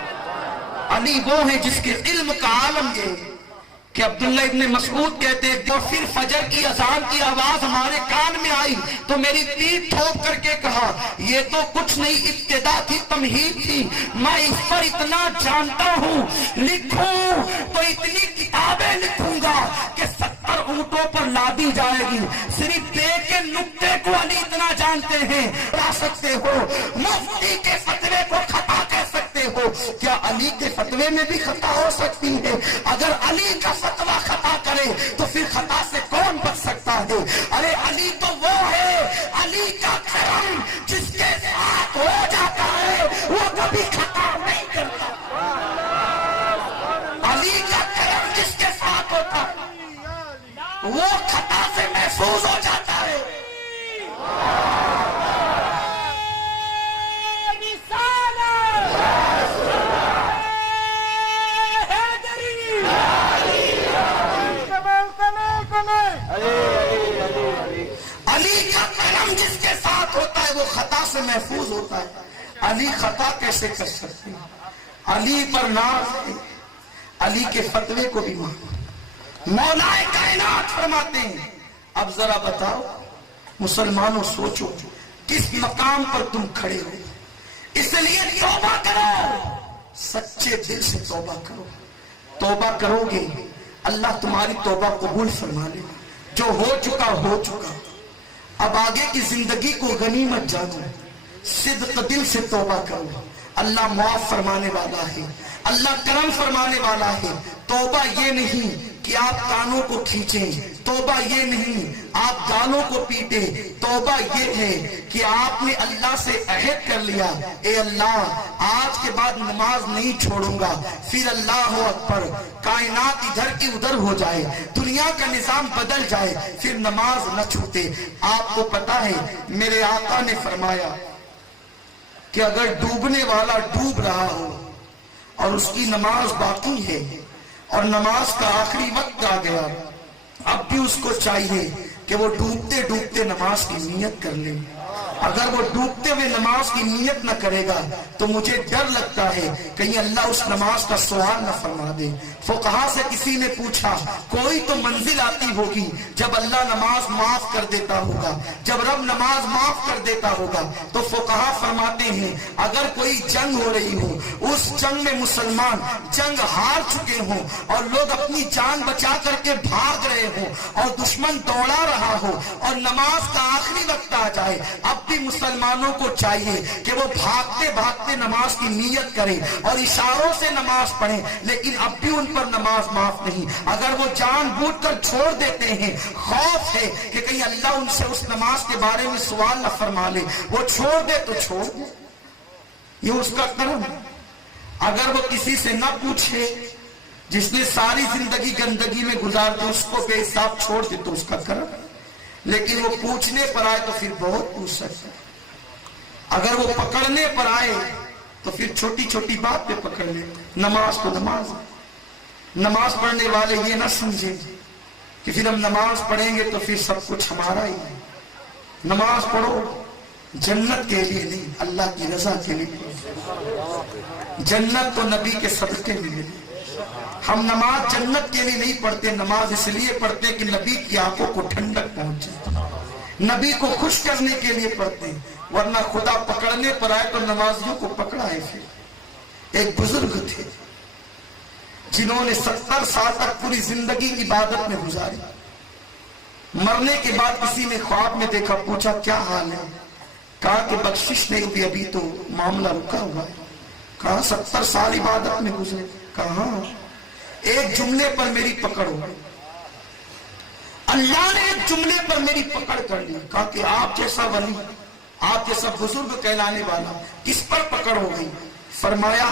علی وہ ہے جس کے علم کا عالم یہ کہ عبداللہ ابن مسعود کہتے ہیں اور پھر فجر کی اذان کی آواز ہمارے کان میں آئی تو میری پیٹھ ٹھوک کر کے کہا یہ تو کچھ نہیں ابتدا تھی، تمہید تھی، میں اس پر اتنا جانتا ہوں، لکھوں تو اتنی کتابیں لکھوں گا کہ 70 اونٹوں پر لادی جائے گی۔ صرف بے کے نقطے کو علی اتنا جانتے ہیں، پڑھا سکتے ہو، مفتی کے فتوے کو خطا کہہ سکتے ہو، کیا علی کے فتوے میں بھی خطا ہو سکتی ہے؟ اگر علی کا فتویٰ خطا کرے تو پھر خطا سے کون بچ سکتا ہے؟ ارے علی تو وہ ہے، علی کا کرم جس کے ساتھ ہو جاتا ہے وہ کبھی خطا نہیں کرتا، علی کا کرم جس کے ساتھ ہوتا ہے وہ خطا سے محفوظ ہو جاتا ہے۔ علی کا کرم جس کے ساتھ ہوتا ہے وہ خطا سے محفوظ ہوتا ہے۔ علی خطا کیسے کر سکتے ہیں؟ علی پر ناز ہے، علی کے فتوے کو بھی مانو۔ مولا کائنات فرماتے ہیں اب ذرا بتاؤ مسلمانوں، سوچو کس مقام پر تم کھڑے ہو، اس لیے توبہ کرو، سچے دل سے توبہ کرو۔ توبہ کرو گے اللہ تمہاری توبہ قبول فرما لے، جو ہو چکا ہو چکا، اب آگے کی زندگی کو غنیمت جانو، صدق دل سے توبہ کرو، اللہ معاف فرمانے والا ہے، اللہ کرم فرمانے والا ہے۔ توبہ یہ نہیں کہ آپ کانوں کو کھینچیں، توبہ یہ نہیں آپ گالوں کو پیٹے، توبہ یہ ہے کہ آپ نے اللہ سے عہد کر لیا اے اللہ آج کے بعد نماز نہیں چھوڑوں گا، پھر اللہ اکبر کائنات ادھر کی ادھر ہو جائے، دنیا کا نظام بدل جائے، پھر نماز نہ چھوٹے۔ آپ کو پتا ہے میرے آقا نے فرمایا کہ اگر ڈوبنے والا ڈوب رہا ہو اور اس کی نماز باقی ہے اور نماز کا آخری وقت آ گیا، اب بھی اس کو چاہیے کہ وہ ڈوبتے ڈوبتے نماز کی نیت کر لے۔ اگر وہ ڈوبتے ہوئے نماز کی نیت نہ کرے گا تو مجھے ڈر لگتا ہے کہیں اللہ اس نماز کا سوال نہ فرما دے۔ فقہا سے کسی نے پوچھا کوئی تو منزل آتی ہوگی جب اللہ نماز معاف کر دیتا ہوگا، جب رب نماز معاف کر دیتا ہوگا، تو فقہا فرماتے ہیں اگر کوئی جنگ ہو رہی ہو، اس جنگ میں مسلمان جنگ ہار چکے ہوں اور لوگ اپنی جان بچا کر کے بھاگ رہے ہوں اور دشمن دوڑا رہا ہو اور نماز کا آخری وقت آ جائے، اب بھی مسلمانوں کو چاہیے کہ وہ بھاگتے بھاگتے نماز کی نیت کریں اور اشاروں سے نماز پڑھیں، لیکن اب بھی ان پر نماز معاف نہیں۔ اگر وہ جان بوجھ کر چھوڑ دیتے ہیں، خوف ہے کہ کہیں اللہ ان سے اس نماز کے بارے میں سوال نہ فرما لے، وہ چھوڑ دے تو چھوڑ دے، یہ اس کا کرم۔ اگر وہ کسی سے نہ پوچھے، جس نے ساری زندگی گندگی میں گزار دی، اس کو بے حساب چھوڑ دے تو اس کا کرم، لیکن وہ پوچھنے پر آئے تو پھر بہت پوچھ سکتا ہے۔ اگر وہ پکڑنے پر آئے تو پھر چھوٹی چھوٹی بات پہ پکڑ لے۔ نماز تو نماز ہے، نماز پڑھنے والے یہ نہ سمجھیں کہ پھر ہم نماز پڑھیں گے تو پھر سب کچھ ہمارا ہی ہے۔ نماز پڑھو جنت کے لیے نہیں، اللہ کی رضا کے لیے۔ جنت تو نبی کے صدقے میں ملی۔ ہم نماز جنت کے لیے نہیں پڑھتے، نماز اس لیے پڑھتے کہ نبی کی آنکھوں کو ٹھنڈک پہنچے، نبی کو خوش کرنے کے لیے پڑھتے، ورنہ خدا پکڑنے پر آئے تو نمازیوں کو پکڑا ہے۔ پھر ایک بزرگ تھے جنہوں نے 70 سال تک پوری زندگی عبادت میں گزاری، مرنے کے بعد کسی نے خواب میں دیکھا، پوچھا کیا حال ہے؟ کہا کہ بخشش نہیں ہوئی، ابھی تو معاملہ رکا ہوا ہے۔ کہا 70 سال عبادت میں گزرے؟ کہا ایک جملے پر میری پکڑ ہو، اللہ نے ایک جملے پر میری پکڑ کر لی، کہا کہ آپ جیسا ولی، آپ جیسا بزرگ کہلانے والا کس پر پکڑ ہو گئی؟ فرمایا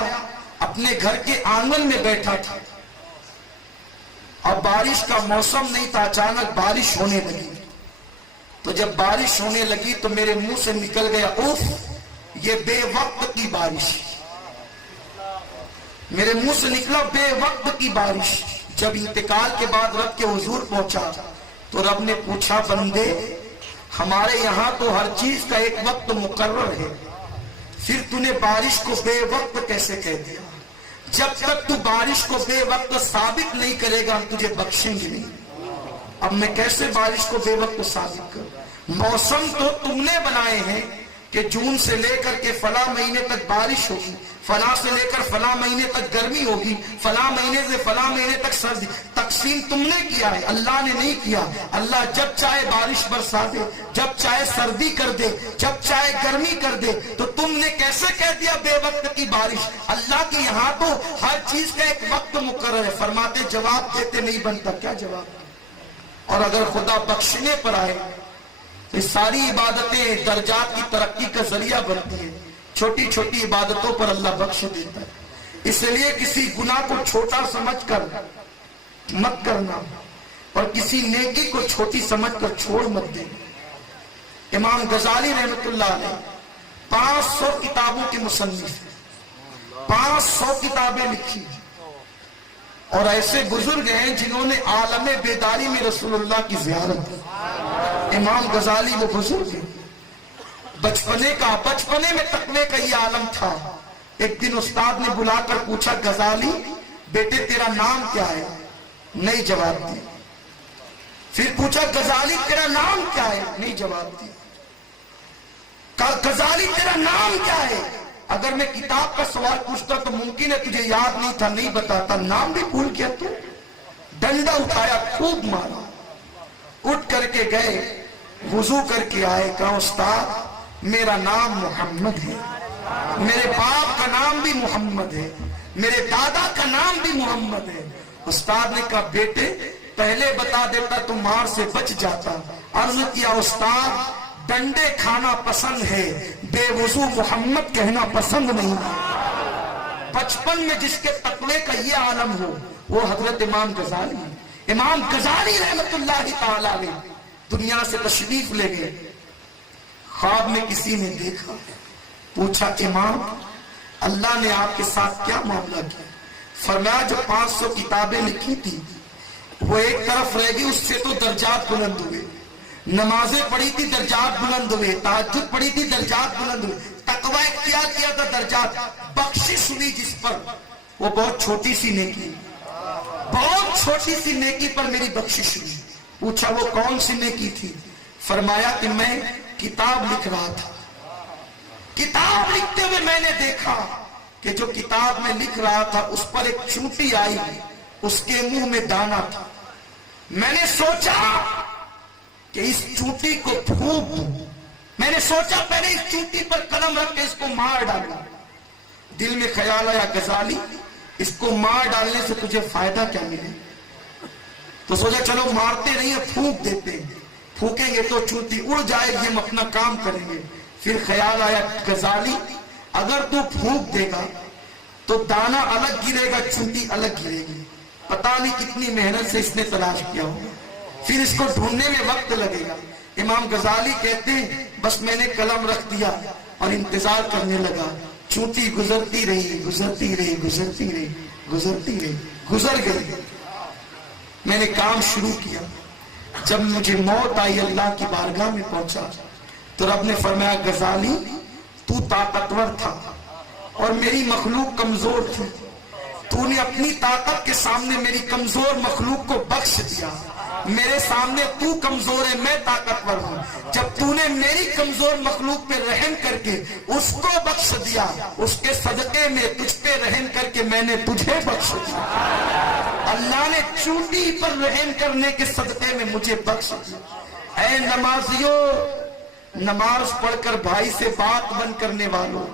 اپنے گھر کے آنگن میں بیٹھا تھا، اب بارش کا موسم نہیں تھا، اچانک بارش ہونے لگی، تو جب بارش ہونے لگی تو میرے منہ سے نکل گیا اوف، یہ بے وقت کی بارش، میرے منہ سے نکلا بے وقت کی بارش۔ جب انتقال کے بعد رب کے حضور پہنچا تو رب نے پوچھا بندے ہمارے یہاں تو ہر چیز کا ایک وقت مقرر ہے، پھر تو نے بارش کو بے وقت کیسے کہہ دیا؟ جب تک تو بارش کو بے وقت ثابت نہیں کرے گا ہم تجھے بخشیں گے نہیں۔ اب میں کیسے بارش کو بے وقت ثابت کروں؟ موسم تو تم نے بنائے ہیں کہ جون سے لے کر کے فلاں مہینے تک بارش ہوگی، فلاں سے لے کر فلاں مہینے تک گرمی ہوگی، فلاں مہینے سے فلاں مہینے تک سردی، تقسیم تم نے کیا ہے، اللہ نے نہیں کیا۔ اللہ جب چاہے بارش برسا دے، جب چاہے سردی کر دے، جب چاہے گرمی کر دے، تو تم نے کیسے کہہ دیا بے وقت کی بارش؟ اللہ کے یہاں تو ہر چیز کا ایک وقت مقرر ہے۔ فرماتے جواب دیتے نہیں بنتا، کیا جواب؟ اور اگر خدا بخشنے پر آئے تو ساری عبادتیں درجات کی ترقی کا ذریعہ بنتی ہیں، چھوٹی چھوٹی عبادتوں پر اللہ بخش دیتا ہے۔ اس لیے کسی گناہ کو چھوٹا سمجھ کر مت کرنا اور کسی نیکی کو چھوٹی سمجھ کر چھوڑ مت دینا۔ امام غزالی رحمۃ اللہ علیہ 500 کتابوں کے مصنف، 500 کتابیں لکھی، اور ایسے بزرگ ہیں جنہوں نے عالم بیداری میں رسول اللہ کی زیارت کی۔ امام غزالی وہ بزرگ ہیں، بچپنے میں تقوی کا یہ عالم تھا۔ ایک دن استاد نے بلا کر پوچھا غزالی بیٹے تیرا نام کیا ہے؟ نہیں جواب دیا۔ پھر پوچھا غزالی تیرا نام کیا ہے؟ نہیں جواب دیا۔ کہا غزالی تیرا نام کیا ہے؟ اگر میں کتاب کا سوال پوچھتا تو ممکن ہے تجھے یاد نہیں تھا، نہیں بتاتا، نام بھی بھول گیا تو؟ ڈنڈا اٹھایا، خوب مارا، اٹھ کر کے گئے، وضو کر کے آئے، کہا استاد میرا نام محمد ہے، میرے باپ کا نام بھی محمد ہے، میرے دادا کا نام بھی محمد ہے۔ استاد نے کہا بیٹے پہلے بتا دیتا تو مار سے بچ جاتا۔ عرض کیا استاد ڈنڈے کھانا پسند ہے، بے وضو محمد کہنا پسند نہیں۔ بچپن میں جس کے تقوی کا یہ عالم ہو وہ حضرت امام غزالی۔ امام غزالی رحمت اللہ تعالی علیہ دنیا سے تشریف لے گئے، خواب میں کسی نے دیکھا، پوچھا امام اللہ نے آپ کے ساتھ کیا معاملہ کیا؟ فرمایا جو 500 کتابیں لکھی تھی وہ ایک طرف رہ گئی، اس سے تو درجات بلند ہوئے، نمازیں پڑھی تھی درجات بلند ہوئے، تہجد پڑھی تھی درجات بلند ہوئے، تقوی اختیار کیا تھا درجات، بخشش ہوئی جس پر وہ بہت چھوٹی سی نیکی، بہت چھوٹی سی نیکی پر میری بخشش ہوئی۔ پوچھا وہ کون سی نیکی تھی؟ فرمایا کہ میں کتاب لکھ رہا تھا، کتاب لکھتے ہوئے میں نے دیکھا کہ جو کتاب میں لکھ رہا تھا اس پر ایک چونٹی آئی، اس کے منہ میں دانا تھا، میں نے سوچا کہ اس چونٹی کو پھونک دوں، میں نے سوچا پہلے اس چونٹی پر قلم رکھ کے اس کو مار ڈالوں۔ دل میں خیال آیا غزالی اس کو مار ڈالنے سے تجھے فائدہ کیا ملے؟ تو سوچا چلو مارتے نہیں ہیں، پھونک دیتے ہیں، پھونکیں گے تو چونٹی اڑ جائے گی، ہم اپنا کام کریں گے۔ پھر خیال آیا غزالی اگر تو پھونک دے گا تو دانا الگ گرے گا، چونٹی الگ گرے گی، پتہ نہیں کتنی محنت سے اس نے تلاش کیا ہوگا، پھر اس کو ڈھونڈنے میں وقت لگے گا۔ امام غزالی کہتے ہیں بس میں نے قلم رکھ دیا اور انتظار کرنے لگا، چونٹی گزرتی رہی، گزرتی رہی، گزرتی رہی، گزرتی رہی، گزر گئی۔ میں نے کام شروع کیا، جب مجھے موت آئی اللہ کی بارگاہ میں پہنچا تو رب نے فرمایا غزالی تو طاقتور تھا اور میری مخلوق کمزور تھی، تو نے اپنی طاقت کے سامنے میری کمزور مخلوق کو بخش دیا، میرے سامنے تو کمزور ہے میں طاقتور ہوں، جب تو نے میری کمزور مخلوق پہ رحم کر کے اس کو بخش دیا، اس کے صدقے میں تجھ پہ رحم کر کے میں نے تجھے بخش دیا۔ اللہ نے چونٹی پر رحم کرنے کے صدقے میں مجھے بخش دیا۔ اے نمازیوں، نماز پڑھ کر بھائی سے بات بند کرنے والوں،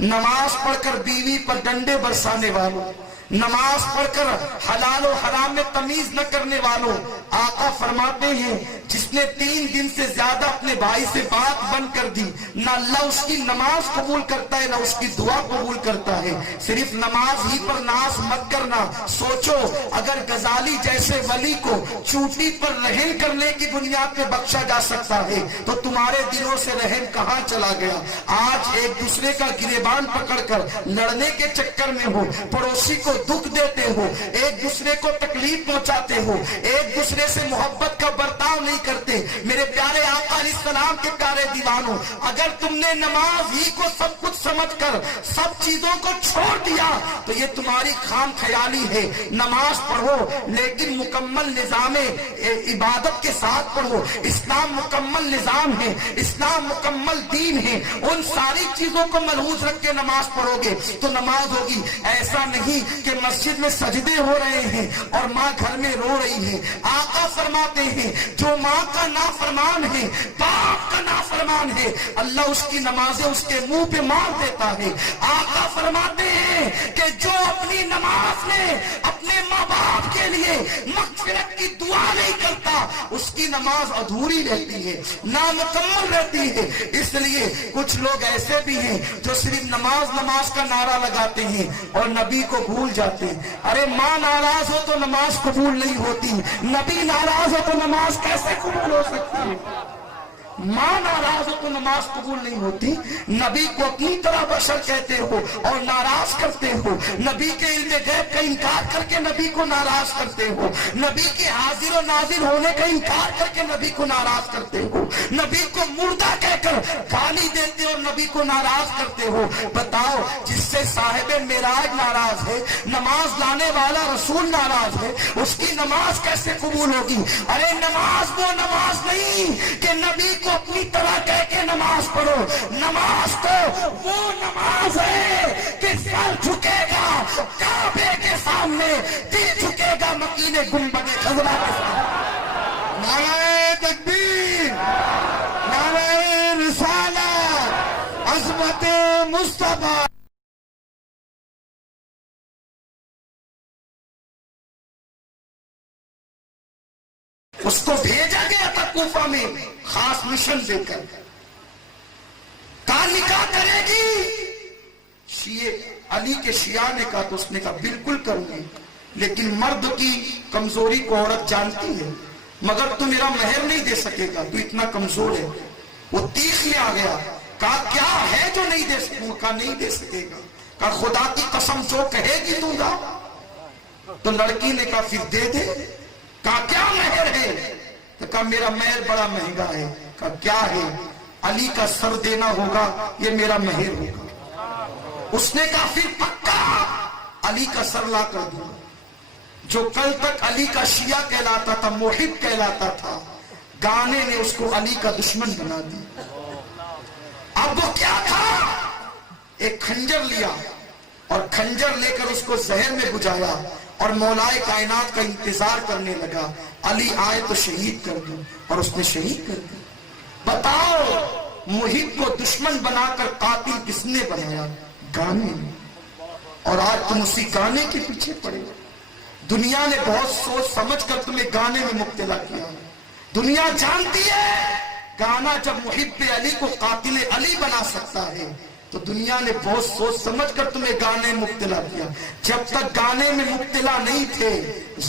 نماز پڑھ کر بیوی پر ڈنڈے برسانے والوں، نماز پڑھ کر حلال و حرام میں تمیز نہ کرنے والوں، آقا فرماتے ہیں جس نے 3 دن سے زیادہ اپنے بھائی سے بات بند کر دی، نہ اللہ اس کی نماز قبول کرتا ہے نہ اس کی دعا قبول کرتا ہے۔ صرف نماز ہی پر ناز مت کرنا، سوچو اگر غزالی جیسے ولی کو چوٹی پر رحم کرنے کی بنیاد پہ بخشا جا سکتا ہے تو تمہارے دلوں سے رحم کہاں چلا گیا؟ آج ایک دوسرے کا گریبان پکڑ کر لڑنے کے چکر میں ہو، پڑوسی کو دکھ دیتے ہو، ایک دوسرے کو تکلیف پہنچاتے ہو، ایک دوسرے سے محبت کا برتاؤ نہیں کرتے۔ میرے پیارے آقا علیہ السلام کے پیارے دیوانوں، اگر تم نے نماز ہی کو سب کچھ سمجھ کر سب چیزوں کو چھوڑ دیا تو یہ تمہاری خام خیالی ہے۔ نماز پڑھو لیکن مکمل نظام عبادت کے ساتھ پڑھو۔ اسلام مکمل نظام ہے، اسلام مکمل دین ہے۔ ان ساری چیزوں کو ملحوظ رکھ کے نماز پڑھو گے تو نماز ہوگی۔ ایسا نہیں کہ مسجد میں سجدے ہو رہے ہیں اور ماں گھر میں رو رہی ہے۔ آقا فرماتے ہیں جو ماں کا نافرمان ہے، باپ کا نافرمان ہے، اللہ اس کی نمازیں اس کے منہ پہ مار دیتا ہے۔ آقا فرماتے ہیں کہ جو اپنی نماز میں اپنے ماں باپ کے لیے مغفرت کی دعا نہیں کرتا اس کی نماز ادھوری رہتی ہے، نامکمل رہتی ہے۔ اس لیے کچھ لوگ ایسے بھی ہیں جو صرف نماز نماز کا نعرہ لگاتے ہیں اور نبی کو بھول جاتے ہیں۔ ارے ماں ناراض ہو تو نماز قبول نہیں ہوتی، نبی ناراض ہو تو نماز کیسے قبول ہو سکتی ہے؟ ماں ناراض ہو تو نماز قبول نہیں ہوتی، نبی کو اپنی طرح بشر کہتے ہو اور ناراض کرتے ہو، نبی کے علم غیب کا انکار کر کے نبی کو ناراض کرتے ہو، نبی کے حاضر و ناظر ہونے کا انکار کر کے نبی کو ناراض کرتے ہو، نبی کو مردہ کہہ کر گالی دیتے اور نبی کو ناراض کرتے ہو۔ بتاؤ جس سے صاحب معراج ناراض ہے، نماز لانے والا رسول ناراض ہے، اس کی نماز کیسے قبول ہوگی؟ ارے نماز وہ نماز نہیں کہ نبی کو اپنی طرح کہہ کے نماز پڑھو، نماز تو وہ نماز ہے کہ سر جھکے گا کعبے کے سامنے، دل جھکے گا مکین گنبد خضرا کے سامنے۔ نعرہ تکبیر، نعرہ رسالت، عظمت مصطفیٰ۔ اس کو بھیجا گیا تھا کوفہ میں خاص مشن دے کر، کہا نکاح کرے گی؟ شیعہ علی کے شیعہ نے کہا تو اس نے کہا بالکل کروں گی، لیکن مرد کی کمزوری کو عورت جانتی ہے، مگر تو میرا مہر نہیں دے سکے گا، تو اتنا کمزور ہے۔ وہ تیس میں آ گیا، کہا کیا ہے جو نہیں دے سکوں؟ کہا نہیں دے سکے گا۔ کہا خدا کی قسم جو کہے گی تو دا۔ تو لڑکی نے کہا پھر دے دے۔ کہا کیا مہر ہے؟ تو کہا میرا مہر بڑا مہنگا ہے۔ کہا کیا ہے؟ علی کا سر دینا ہوگا، یہ میرا مہر ہوگا۔ اس نے کہا پھر پکا علی کا سر لا کر دوں۔ جو کل تک علی کا شیعہ کہلاتا تھا، محب کہلاتا تھا، گانے نے اس کو علی کا دشمن بنا دی۔ اب وہ کیا تھا؟ ایک خنجر لیا اور خنجر لے کر اس کو زہر میں بجھایا اور مولائے کائنات کا انتظار کرنے لگا، علی آئے تو شہید کر دوں، اور اس نے شہید کر دیا۔ بتاؤ محب کو دشمن بنا کر قاتل کس نے بنایا؟ گانے۔ اور آج تم اسی گانے کے پیچھے پڑے۔ دنیا نے بہت سوچ سمجھ کر تمہیں گانے میں مبتلا کیا۔ دنیا جانتی ہے گانا جب محب علی کو قاتل علی بنا سکتا ہے تو دنیا نے بہت سوچ سمجھ کر تمہیں گانے میں مبتلا کیا۔ جب تک گانے میں مبتلا نہیں تھے،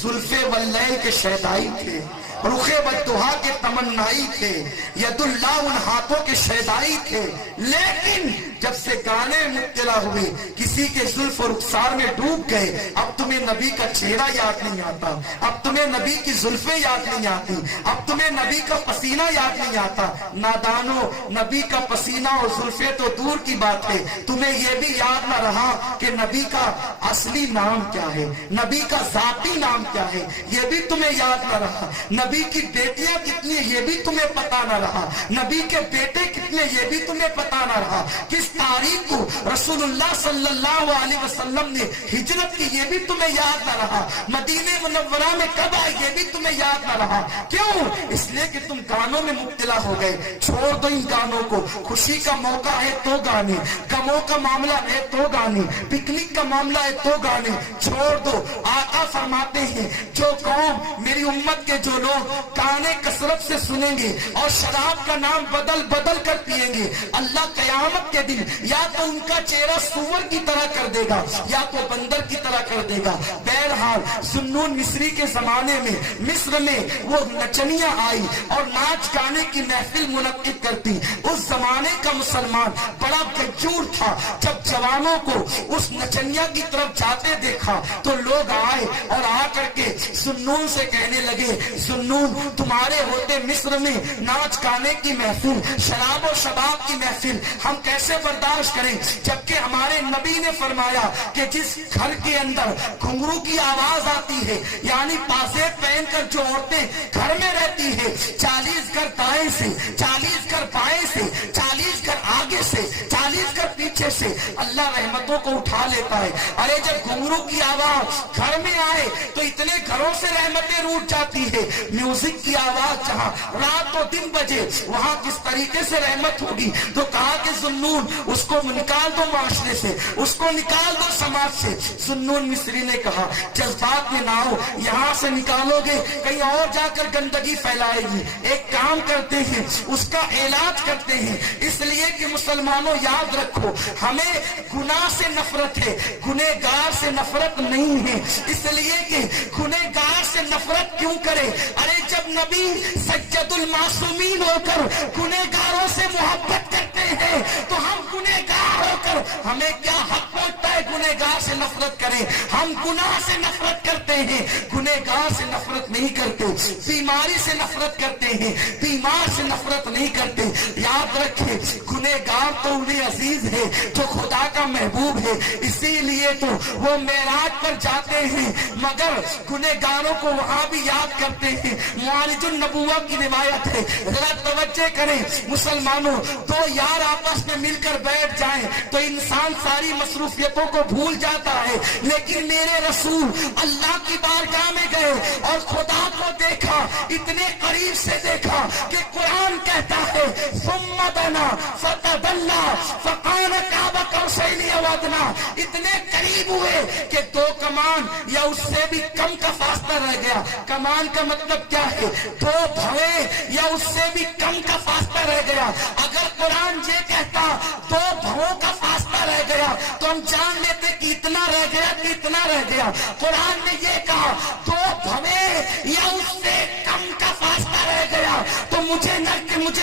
زلف واللیل کے شیدائی تھے، رخ والدہا کے تمنائی تھے، ید اللہ ان ہاتھوں کے شیدائی تھے، لیکن جب سے گانے میں مبتلا ہوئے، کسی کے زلف اور رخسار میں ڈوب گئے، اب تمہیں نبی کا چہرہ یاد نہیں آتا، اب تمہیں نبی کی زلفیں یاد نہیں آتی، اب تمہیں نبی کا پسینہ یاد نہیں آتا۔ نادانو، نبی کا پسینہ اور زلفیں تو دور کی بات ہے، تمہیں یہ بھی یاد نہ رہا کہ نبی کا اصلی نام کیا ہے، نبی کا ذاتی نام کیا ہے، یہ بھی تمہیں یاد نہ رہا۔ نبی کی بیٹیاں کتنی یہ بھی تمہیں پتا نہ رہا، نبی کے بیٹے کتنے یہ بھی تمہیں پتا نہ رہا، کس تاریخ کو رسول اللہ صلی اللہ علیہ وسلم نے ہجرت کی یہ بھی تمہیں یاد نہ رہا، مدینہ منورہ میں کب آئے یہ بھی تمہیں یاد نہ رہا۔ کیوں؟ اس لیے کہ تم گانوں میں مبتلا ہو گئے۔ چھوڑ دو ان گانوں کو، خوشی کا موقع ہے تو گانے، غموں کا معاملہ ہے تو گانے، پکنک کا معاملہ ہے تو گانے چھوڑ دو۔ آقا فرماتے ہیں جو قوم میری امت کے جو لوگ گانے کثرت سے سنیں گے اور شراب کا نام بدل بدل کر پیئیں گے، اللہ قیامت کے دن یا تو ان کا چہرہ سور کی طرح کر دے گا یا تو بندر کی طرح کر دے گا۔ بہرحال ذوالنون مصری کے زمانے میں مصر میں وہ نچنیاں آئی اور ناچ گانے کی محفل منعقد کرتی۔ اس زمانے کا مسلمان بڑا غیور تھا، جب جوانوں کو اس نچنیا کی طرف جاتے دیکھا تو لوگ آئے اور آ کر کے ذوالنون سے کہنے لگے، ذوالنون تمہارے ہوتے مصر میں ناچ گانے کی محفل، شراب و شباب کی محفل ہم کیسے برداشت کریں، جبکہ ہمارے نبی نے فرمایا کہ جس گھر کے اندر گھنگرو کی آواز آتی ہے، یعنی پازیب پہن کر جو عورتیں گھر میں رہتی ہے، 40 گھر دائیں سے، 40 گھر بائیں سے، 40 گھر آگے سے، 40 گھر پیچھے سے، اللہ رحمتوں کو اٹھا لیتا ہے۔ ارے جب گھنگرو کی آواز گھر میں آئے تو اتنے گھروں سے رحمتیں روٹ جاتی ہے، میوزک کی آواز جہاں رات و دن بجے وہاں کس طریقے سے رحمت ہوگی۔ تو کہا کہ ذوالنون اس کو نکال دو معاشرے سے، اس کو نکال دو سماج سے۔ ذوالنون مصری نے کہا جذبات میں نہ ہو، یہاں سے نکالو گے کہیں اور جا کر گندگی پھیلائے گی، ایک کام کرتے ہیں اس کا علاج کرتے ہیں، اس لیے کہ مسلمانوں یاد رکھو ہمیں گناہ سے نفرت ہے، گنہگار سے نفرت نہیں ہے، اس لیے کہ گنہگار سے نفرت کیوں کرے؟ ارے جب نبی سید المعصومین ہو کر گنہگاروں سے محبت کرتے ہیں تو ہم گنہگار ہو کر ہمیں کیا حق پہنچتا ہے گنہگار سے نفرت کریں؟ ہم گناہ سے نفرت کرتے ہیں، گنہگار سے نفرت نہیں کرتے، بیماری سے نفرت کرتے ہیں، بیمار سے نفرت نہیں کرتے۔ یاد رکھیں گنہگار تو انہیں عزیز ہے جو خدا کا محبوب ہے، اسی لیے تو وہ معراج پر جاتے ہیں، مگر گنہگاروں کو وہاں بھی یاد کرتے ہیں۔ معالج النبوہ کی روایت ہے، ذرا توجہ کریں مسلمانوں، دو یار آپس میں مل کر بیٹھ جائیں تو انسان ساری مصروفیتوں کو بھول جاتا ہے، لیکن میرے رسول اللہ کی بارگاہ میں گئے اور خدا کو دیکھا، اتنے قریب سے دیکھا کہ قرآن کہتا ہے ثم دنا فتدلی فقال قاب قوسین او ادنی، اتنے قریب ہوئے کہ 2 کمان یا اس سے بھی کم کا فاصلہ رہ گیا۔ کمان کا مطلب کیا ہے؟ 2 بھویں یا اس سے بھی کم کا فاصلہ رہ گیا۔ اگر قرآن یہ کہتا 2 بھووں کا فاصلہ رہ گیا تو ہم جان لیتے کہ اتنا رہ گیا کہ اتنا رہ گیا۔ قرآن نے یہ کہا 2 بھویں یا اس سے کم کا فاصلہ رہ گیا تو مجھے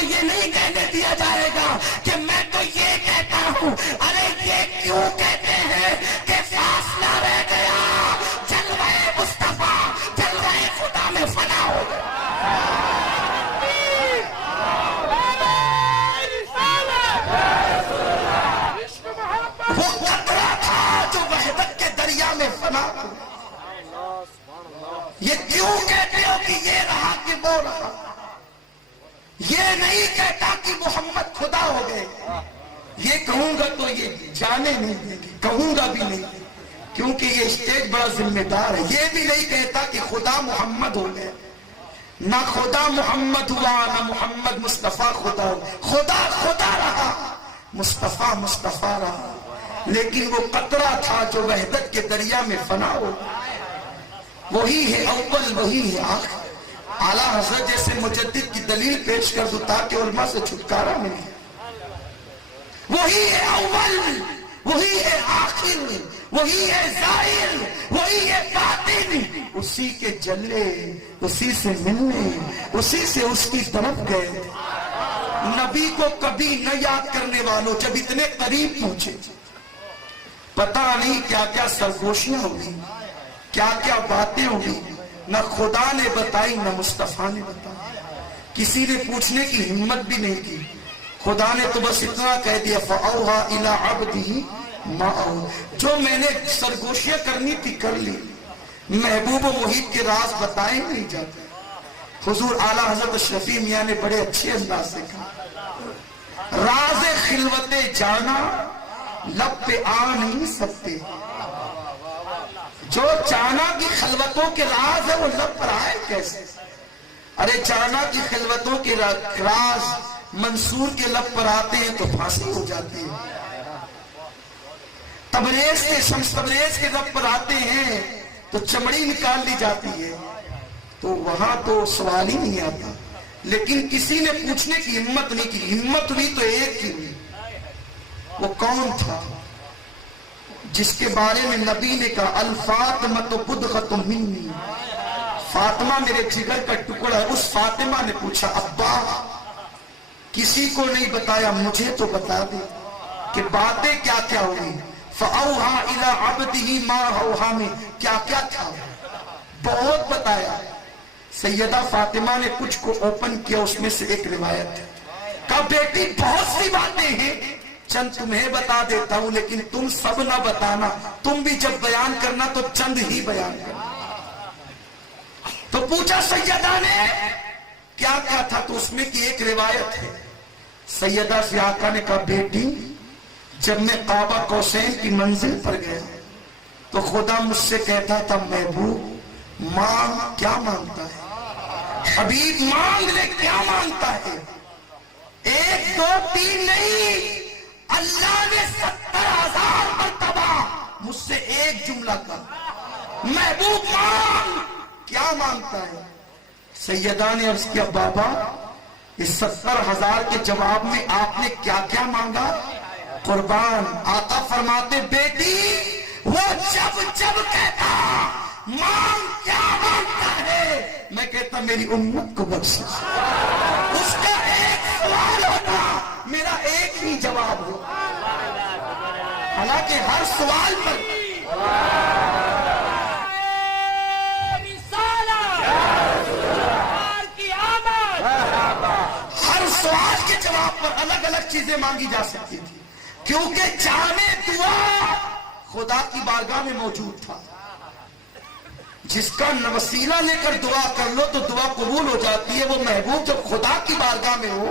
یہ نہیں کہنے دیا جائے گا کہ میں تو یہ کہتا ہوں۔ ارے یہ کیوں کہتے ہیں کہ فاصلہ رہ گیا؟ جلوہ مصطفیٰ، جلوہ خدا میں فنا ہو گیا۔ وہ قطرہ تھا جو وحدت کے دریا میں فنا ہو گیا۔ یہ کیوں کہتے ہو کہ یہ رہا کہ وہ رہا؟ یہ نہیں کہتا کہ محمد خدا ہو گئے، یہ کہوں گا تو یہ جانے نہیں دیں گے، کہوں گا بھی نہیں کیونکہ یہ اسٹیج بڑا ذمہ دار ہے۔ یہ بھی نہیں کہتا کہ خدا محمد ہو گئے، نہ خدا محمد ہوا نہ محمد مصطفیٰ خدا ہو، خدا خدا رہا، مصطفیٰ مصطفیٰ رہا، لیکن وہ قطرہ تھا جو وحدت کے دریا میں فنا ہو، وہی ہے اول وہی ہے آخر۔ اعلیٰ حضرت جیسے مجدد کی دلیل پیش کر دو تاکہ علماء سے چھٹکارا ملے۔ وہی ہے اول، وہی ہے آخر، وہی ہے ظاہر، وہی ہے باطن، اسی کے جلے، اسی سے ملنے، اسی سے اس کی طرف گئے۔ نبی کو کبھی نہ یاد کرنے والوں جب اتنے قریب پہنچے، پتہ نہیں کیا کیا سرگوشیاں ہوگی، کیا کیا باتیں ہوگی، نہ خدا نے بتائی نہ مصطفیٰ نے بتائی، کسی نے پوچھنے کی ہمت بھی نہیں کی۔ خدا نے تو بس اتنا کہہ دیا فَأَوْحَىٰ إِلَىٰ عَبْدِهِ مَا أَوْحَىٰ، جو میں نے سرگوشیاں کرنی تھی کر لی۔ محبوب و محیط کے راز بتائے نہیں جاتے۔ حضور اعلیٰ حضرت شفیع میاں نے بڑے اچھے انداز سے کہا راز خلوت جانا لب پہ آ نہیں سکتے، جو چانا کی خلوتوں کے راز ہے وہ لب پر آئے کیسے؟ ارے چانا کی خلوتوں کے راز منصور کے لب پر آتے ہیں تو پھانسی ہو جاتی ہے، تبریز کے شمس تبریز کے لب پر آتے ہیں تو چمڑی نکال لی جاتی ہے، تو وہاں تو سوال ہی نہیں آتا. لیکن کسی نے پوچھنے کی ہمت نہیں کی. ہمت ہوئی تو ایک کی ہوئی. وہ کون تھا جس کے بارے میں نبی نے کہا الفاطمہ بدغۃ منی، فاطمہ میرے جگر کا ٹکڑا ہے. اس فاطمہ نے پوچھا ابا کسی کو نہیں بتایا، مجھے تو بتا دے کہ باتیں کیا کیا ہوئی. فَأَوْحَا إِلَىٰ عَبْدِهِ مَا أَوْحَا میں کیا کیا تھا بہت بتایا. سیدہ فاطمہ نے کچھ کو اوپن کیا، اس میں سے ایک روایت ہے. کہا بیٹی بہت سی باتیں ہیں، چند تمہیں بتا دیتا ہوں، لیکن تم سب نہ بتانا. تم بھی جب بیان کرنا تو چند ہی بیان کرنا. تو پوچھا سیدہ نے کیا کیا تھا، تو اس میں کی ایک روایت ہے. سیدہ سے آقا نے کہا بیٹی جب میں قابہ قوسین کی منزل پر گیا تو خدا مجھ سے کہتا تھا محبوب مانگ کیا مانگتا ہے، حبیب مانگ لے کیا مانگتا ہے. 1 2 3 نہیں، اللہ نے 70,000 مرتبہ مجھ سے ایک جملہ کہا محبوب مانگ کیا مانگتا ہے. سیدہ نے عرض کیا بابا اس 70,000 کے جواب میں آپ نے کیا کیا مانگا. قربان. آقا فرماتے بیٹی وہ جب جب کہتا مانگ کیا مانگتا ہے، میں کہتا میری امت کو بخش. اس کا ایک سوال ہوتا، میرا ایک ہی جواب ہو. حالانکہ ہر سوال پر ہر سوال کے جواب پر الگ الگ چیزیں مانگی جا سکتی تھی، کیونکہ جامع دعا خدا کی بارگاہ میں موجود تھا. جس کا وسیلہ لے کر دعا کر لو تو دعا قبول ہو جاتی ہے. وہ محبوب جب خدا کی بارگاہ میں ہو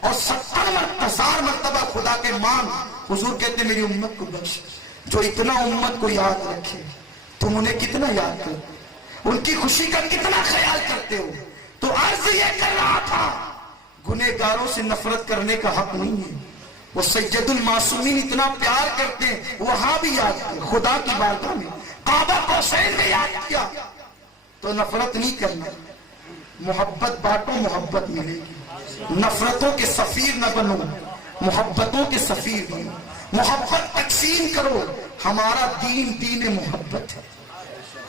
اور 70,000 مرتبہ خدا کے مانگ، حضور کہتے ہیں میری امت کو بخش. جو اتنا امت کو یاد رکھے تم انہیں کتنا یاد کرتے، ان کی خوشی کا کتنا خیال کرتے ہو. تو عرض یہ کر رہا تھا گنہگاروں سے نفرت کرنے کا حق نہیں ہے. وہ سید المعصومین اتنا پیار کرتے ہیں، وہاں بھی یاد کریں. خدا کی بارگاہ میں قابہ قوسین میں یاد کیا تو نفرت نہیں کرنا. محبت بانٹو محبت ملے گی. نفرتوں کے سفیر نہ بنو، محبتوں کے سفیر بنو. محبت تقسیم کرو. ہمارا دین دین محبت ہے.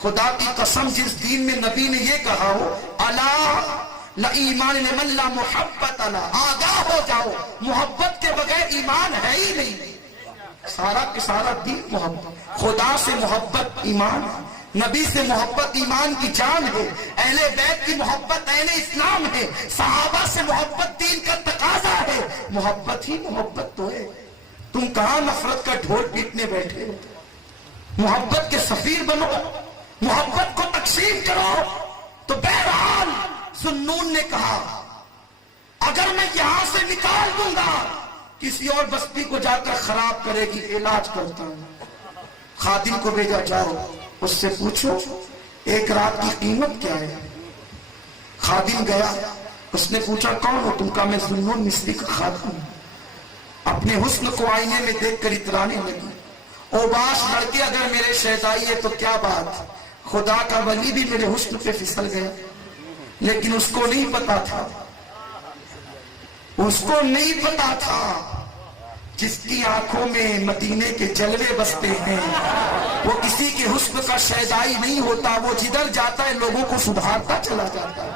خدا کی قسم جس دین میں نبی نے یہ کہا ہو الا لا ایمان لمن لا محبت لا، آگاہ ہو جاؤ محبت کے بغیر ایمان ہے ہی نہیں. سارا کے سارا دین محبت. خدا سے محبت ایمان ہے، نبی سے محبت ایمان کی جان ہے، اہل بیت کی محبت اہل اسلام ہے، صحابہ سے محبت دین کا تقاضا ہے. محبت ہی محبت تو ہے. تم کہاں نفرت کا ڈھول پیٹنے بیٹھے ہو. محبت کے سفیر بنو، محبت کو تقسیم کرو. تو بہرحال ذوالنون نے کہا اگر میں یہاں سے نکال دوں گا کسی اور بستی کو جا کر خراب کرے گی، علاج کرتا ہوں. خادم کو بھیجا جاؤ اس سے پوچھو ایک رات کی قیمت کیا ہے. خادم گیا، اس نے پوچھا کون ہو تم؟ کہا میں ذوالنون مصری کا خادم ہوں. اپنے حسن کو آئینے میں دیکھ کر اترانے لگی. اوباش لڑکے اگر میرے شہدائی ہے تو کیا بات، خدا کا ولی بھی میرے حسن پہ پھسل گیا. لیکن اس کو نہیں پتا تھا، اس کو نہیں پتا تھا جس کی آنکھوں میں مدینے کے جلوے بستے ہیں وہ کسی کے حسن کا شہدائی نہیں ہوتا. وہ جدھر جاتا ہے لوگوں کو سدھارتا چلا جاتا ہے.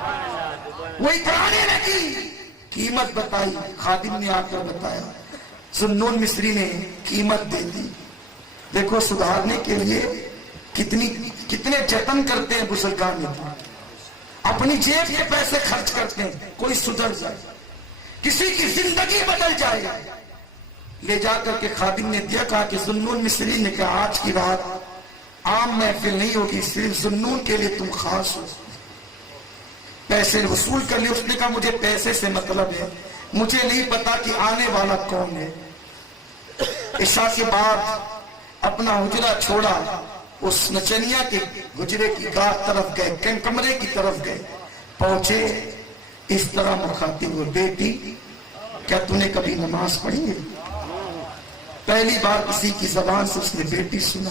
وہ اترانے لگی، قیمت بتائی. خادم نے آ کر بتایا. ذوالنون مصری نے قیمت دے دی. دیکھو سدھارنے کے لیے کتنے جتن کرتے ہیں بزرگان میں. اپنی جیب کے پیسے خرچ کرتے ہیں کوئی سدھر جائے، کسی کی زندگی بدل جائے. لے جا کر کے خادم نے دیا. کہا کہ ذوالنون مصری نے کہا آج کی رات عام محفل نہیں ہوگی، صرف ذوالنون کے لیے تم خاص ہو. پیسے وصول کر لیے. اس نے کہا مجھے پیسے سے مطلب ہے، مجھے نہیں پتا کہ آنے والا کون ہے. عشاء کے بعد اپنا حجرہ چھوڑا، اس نچنیا کے حجرے کی گاہ طرف گئے، کمرے کی طرف گئے. پہنچے اس طرح مخاطب ہو بیٹی کیا تم نے کبھی نماز پڑھی ہے؟ پہلی بار کسی کی زبان سے اس نے بیٹی سنا.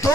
2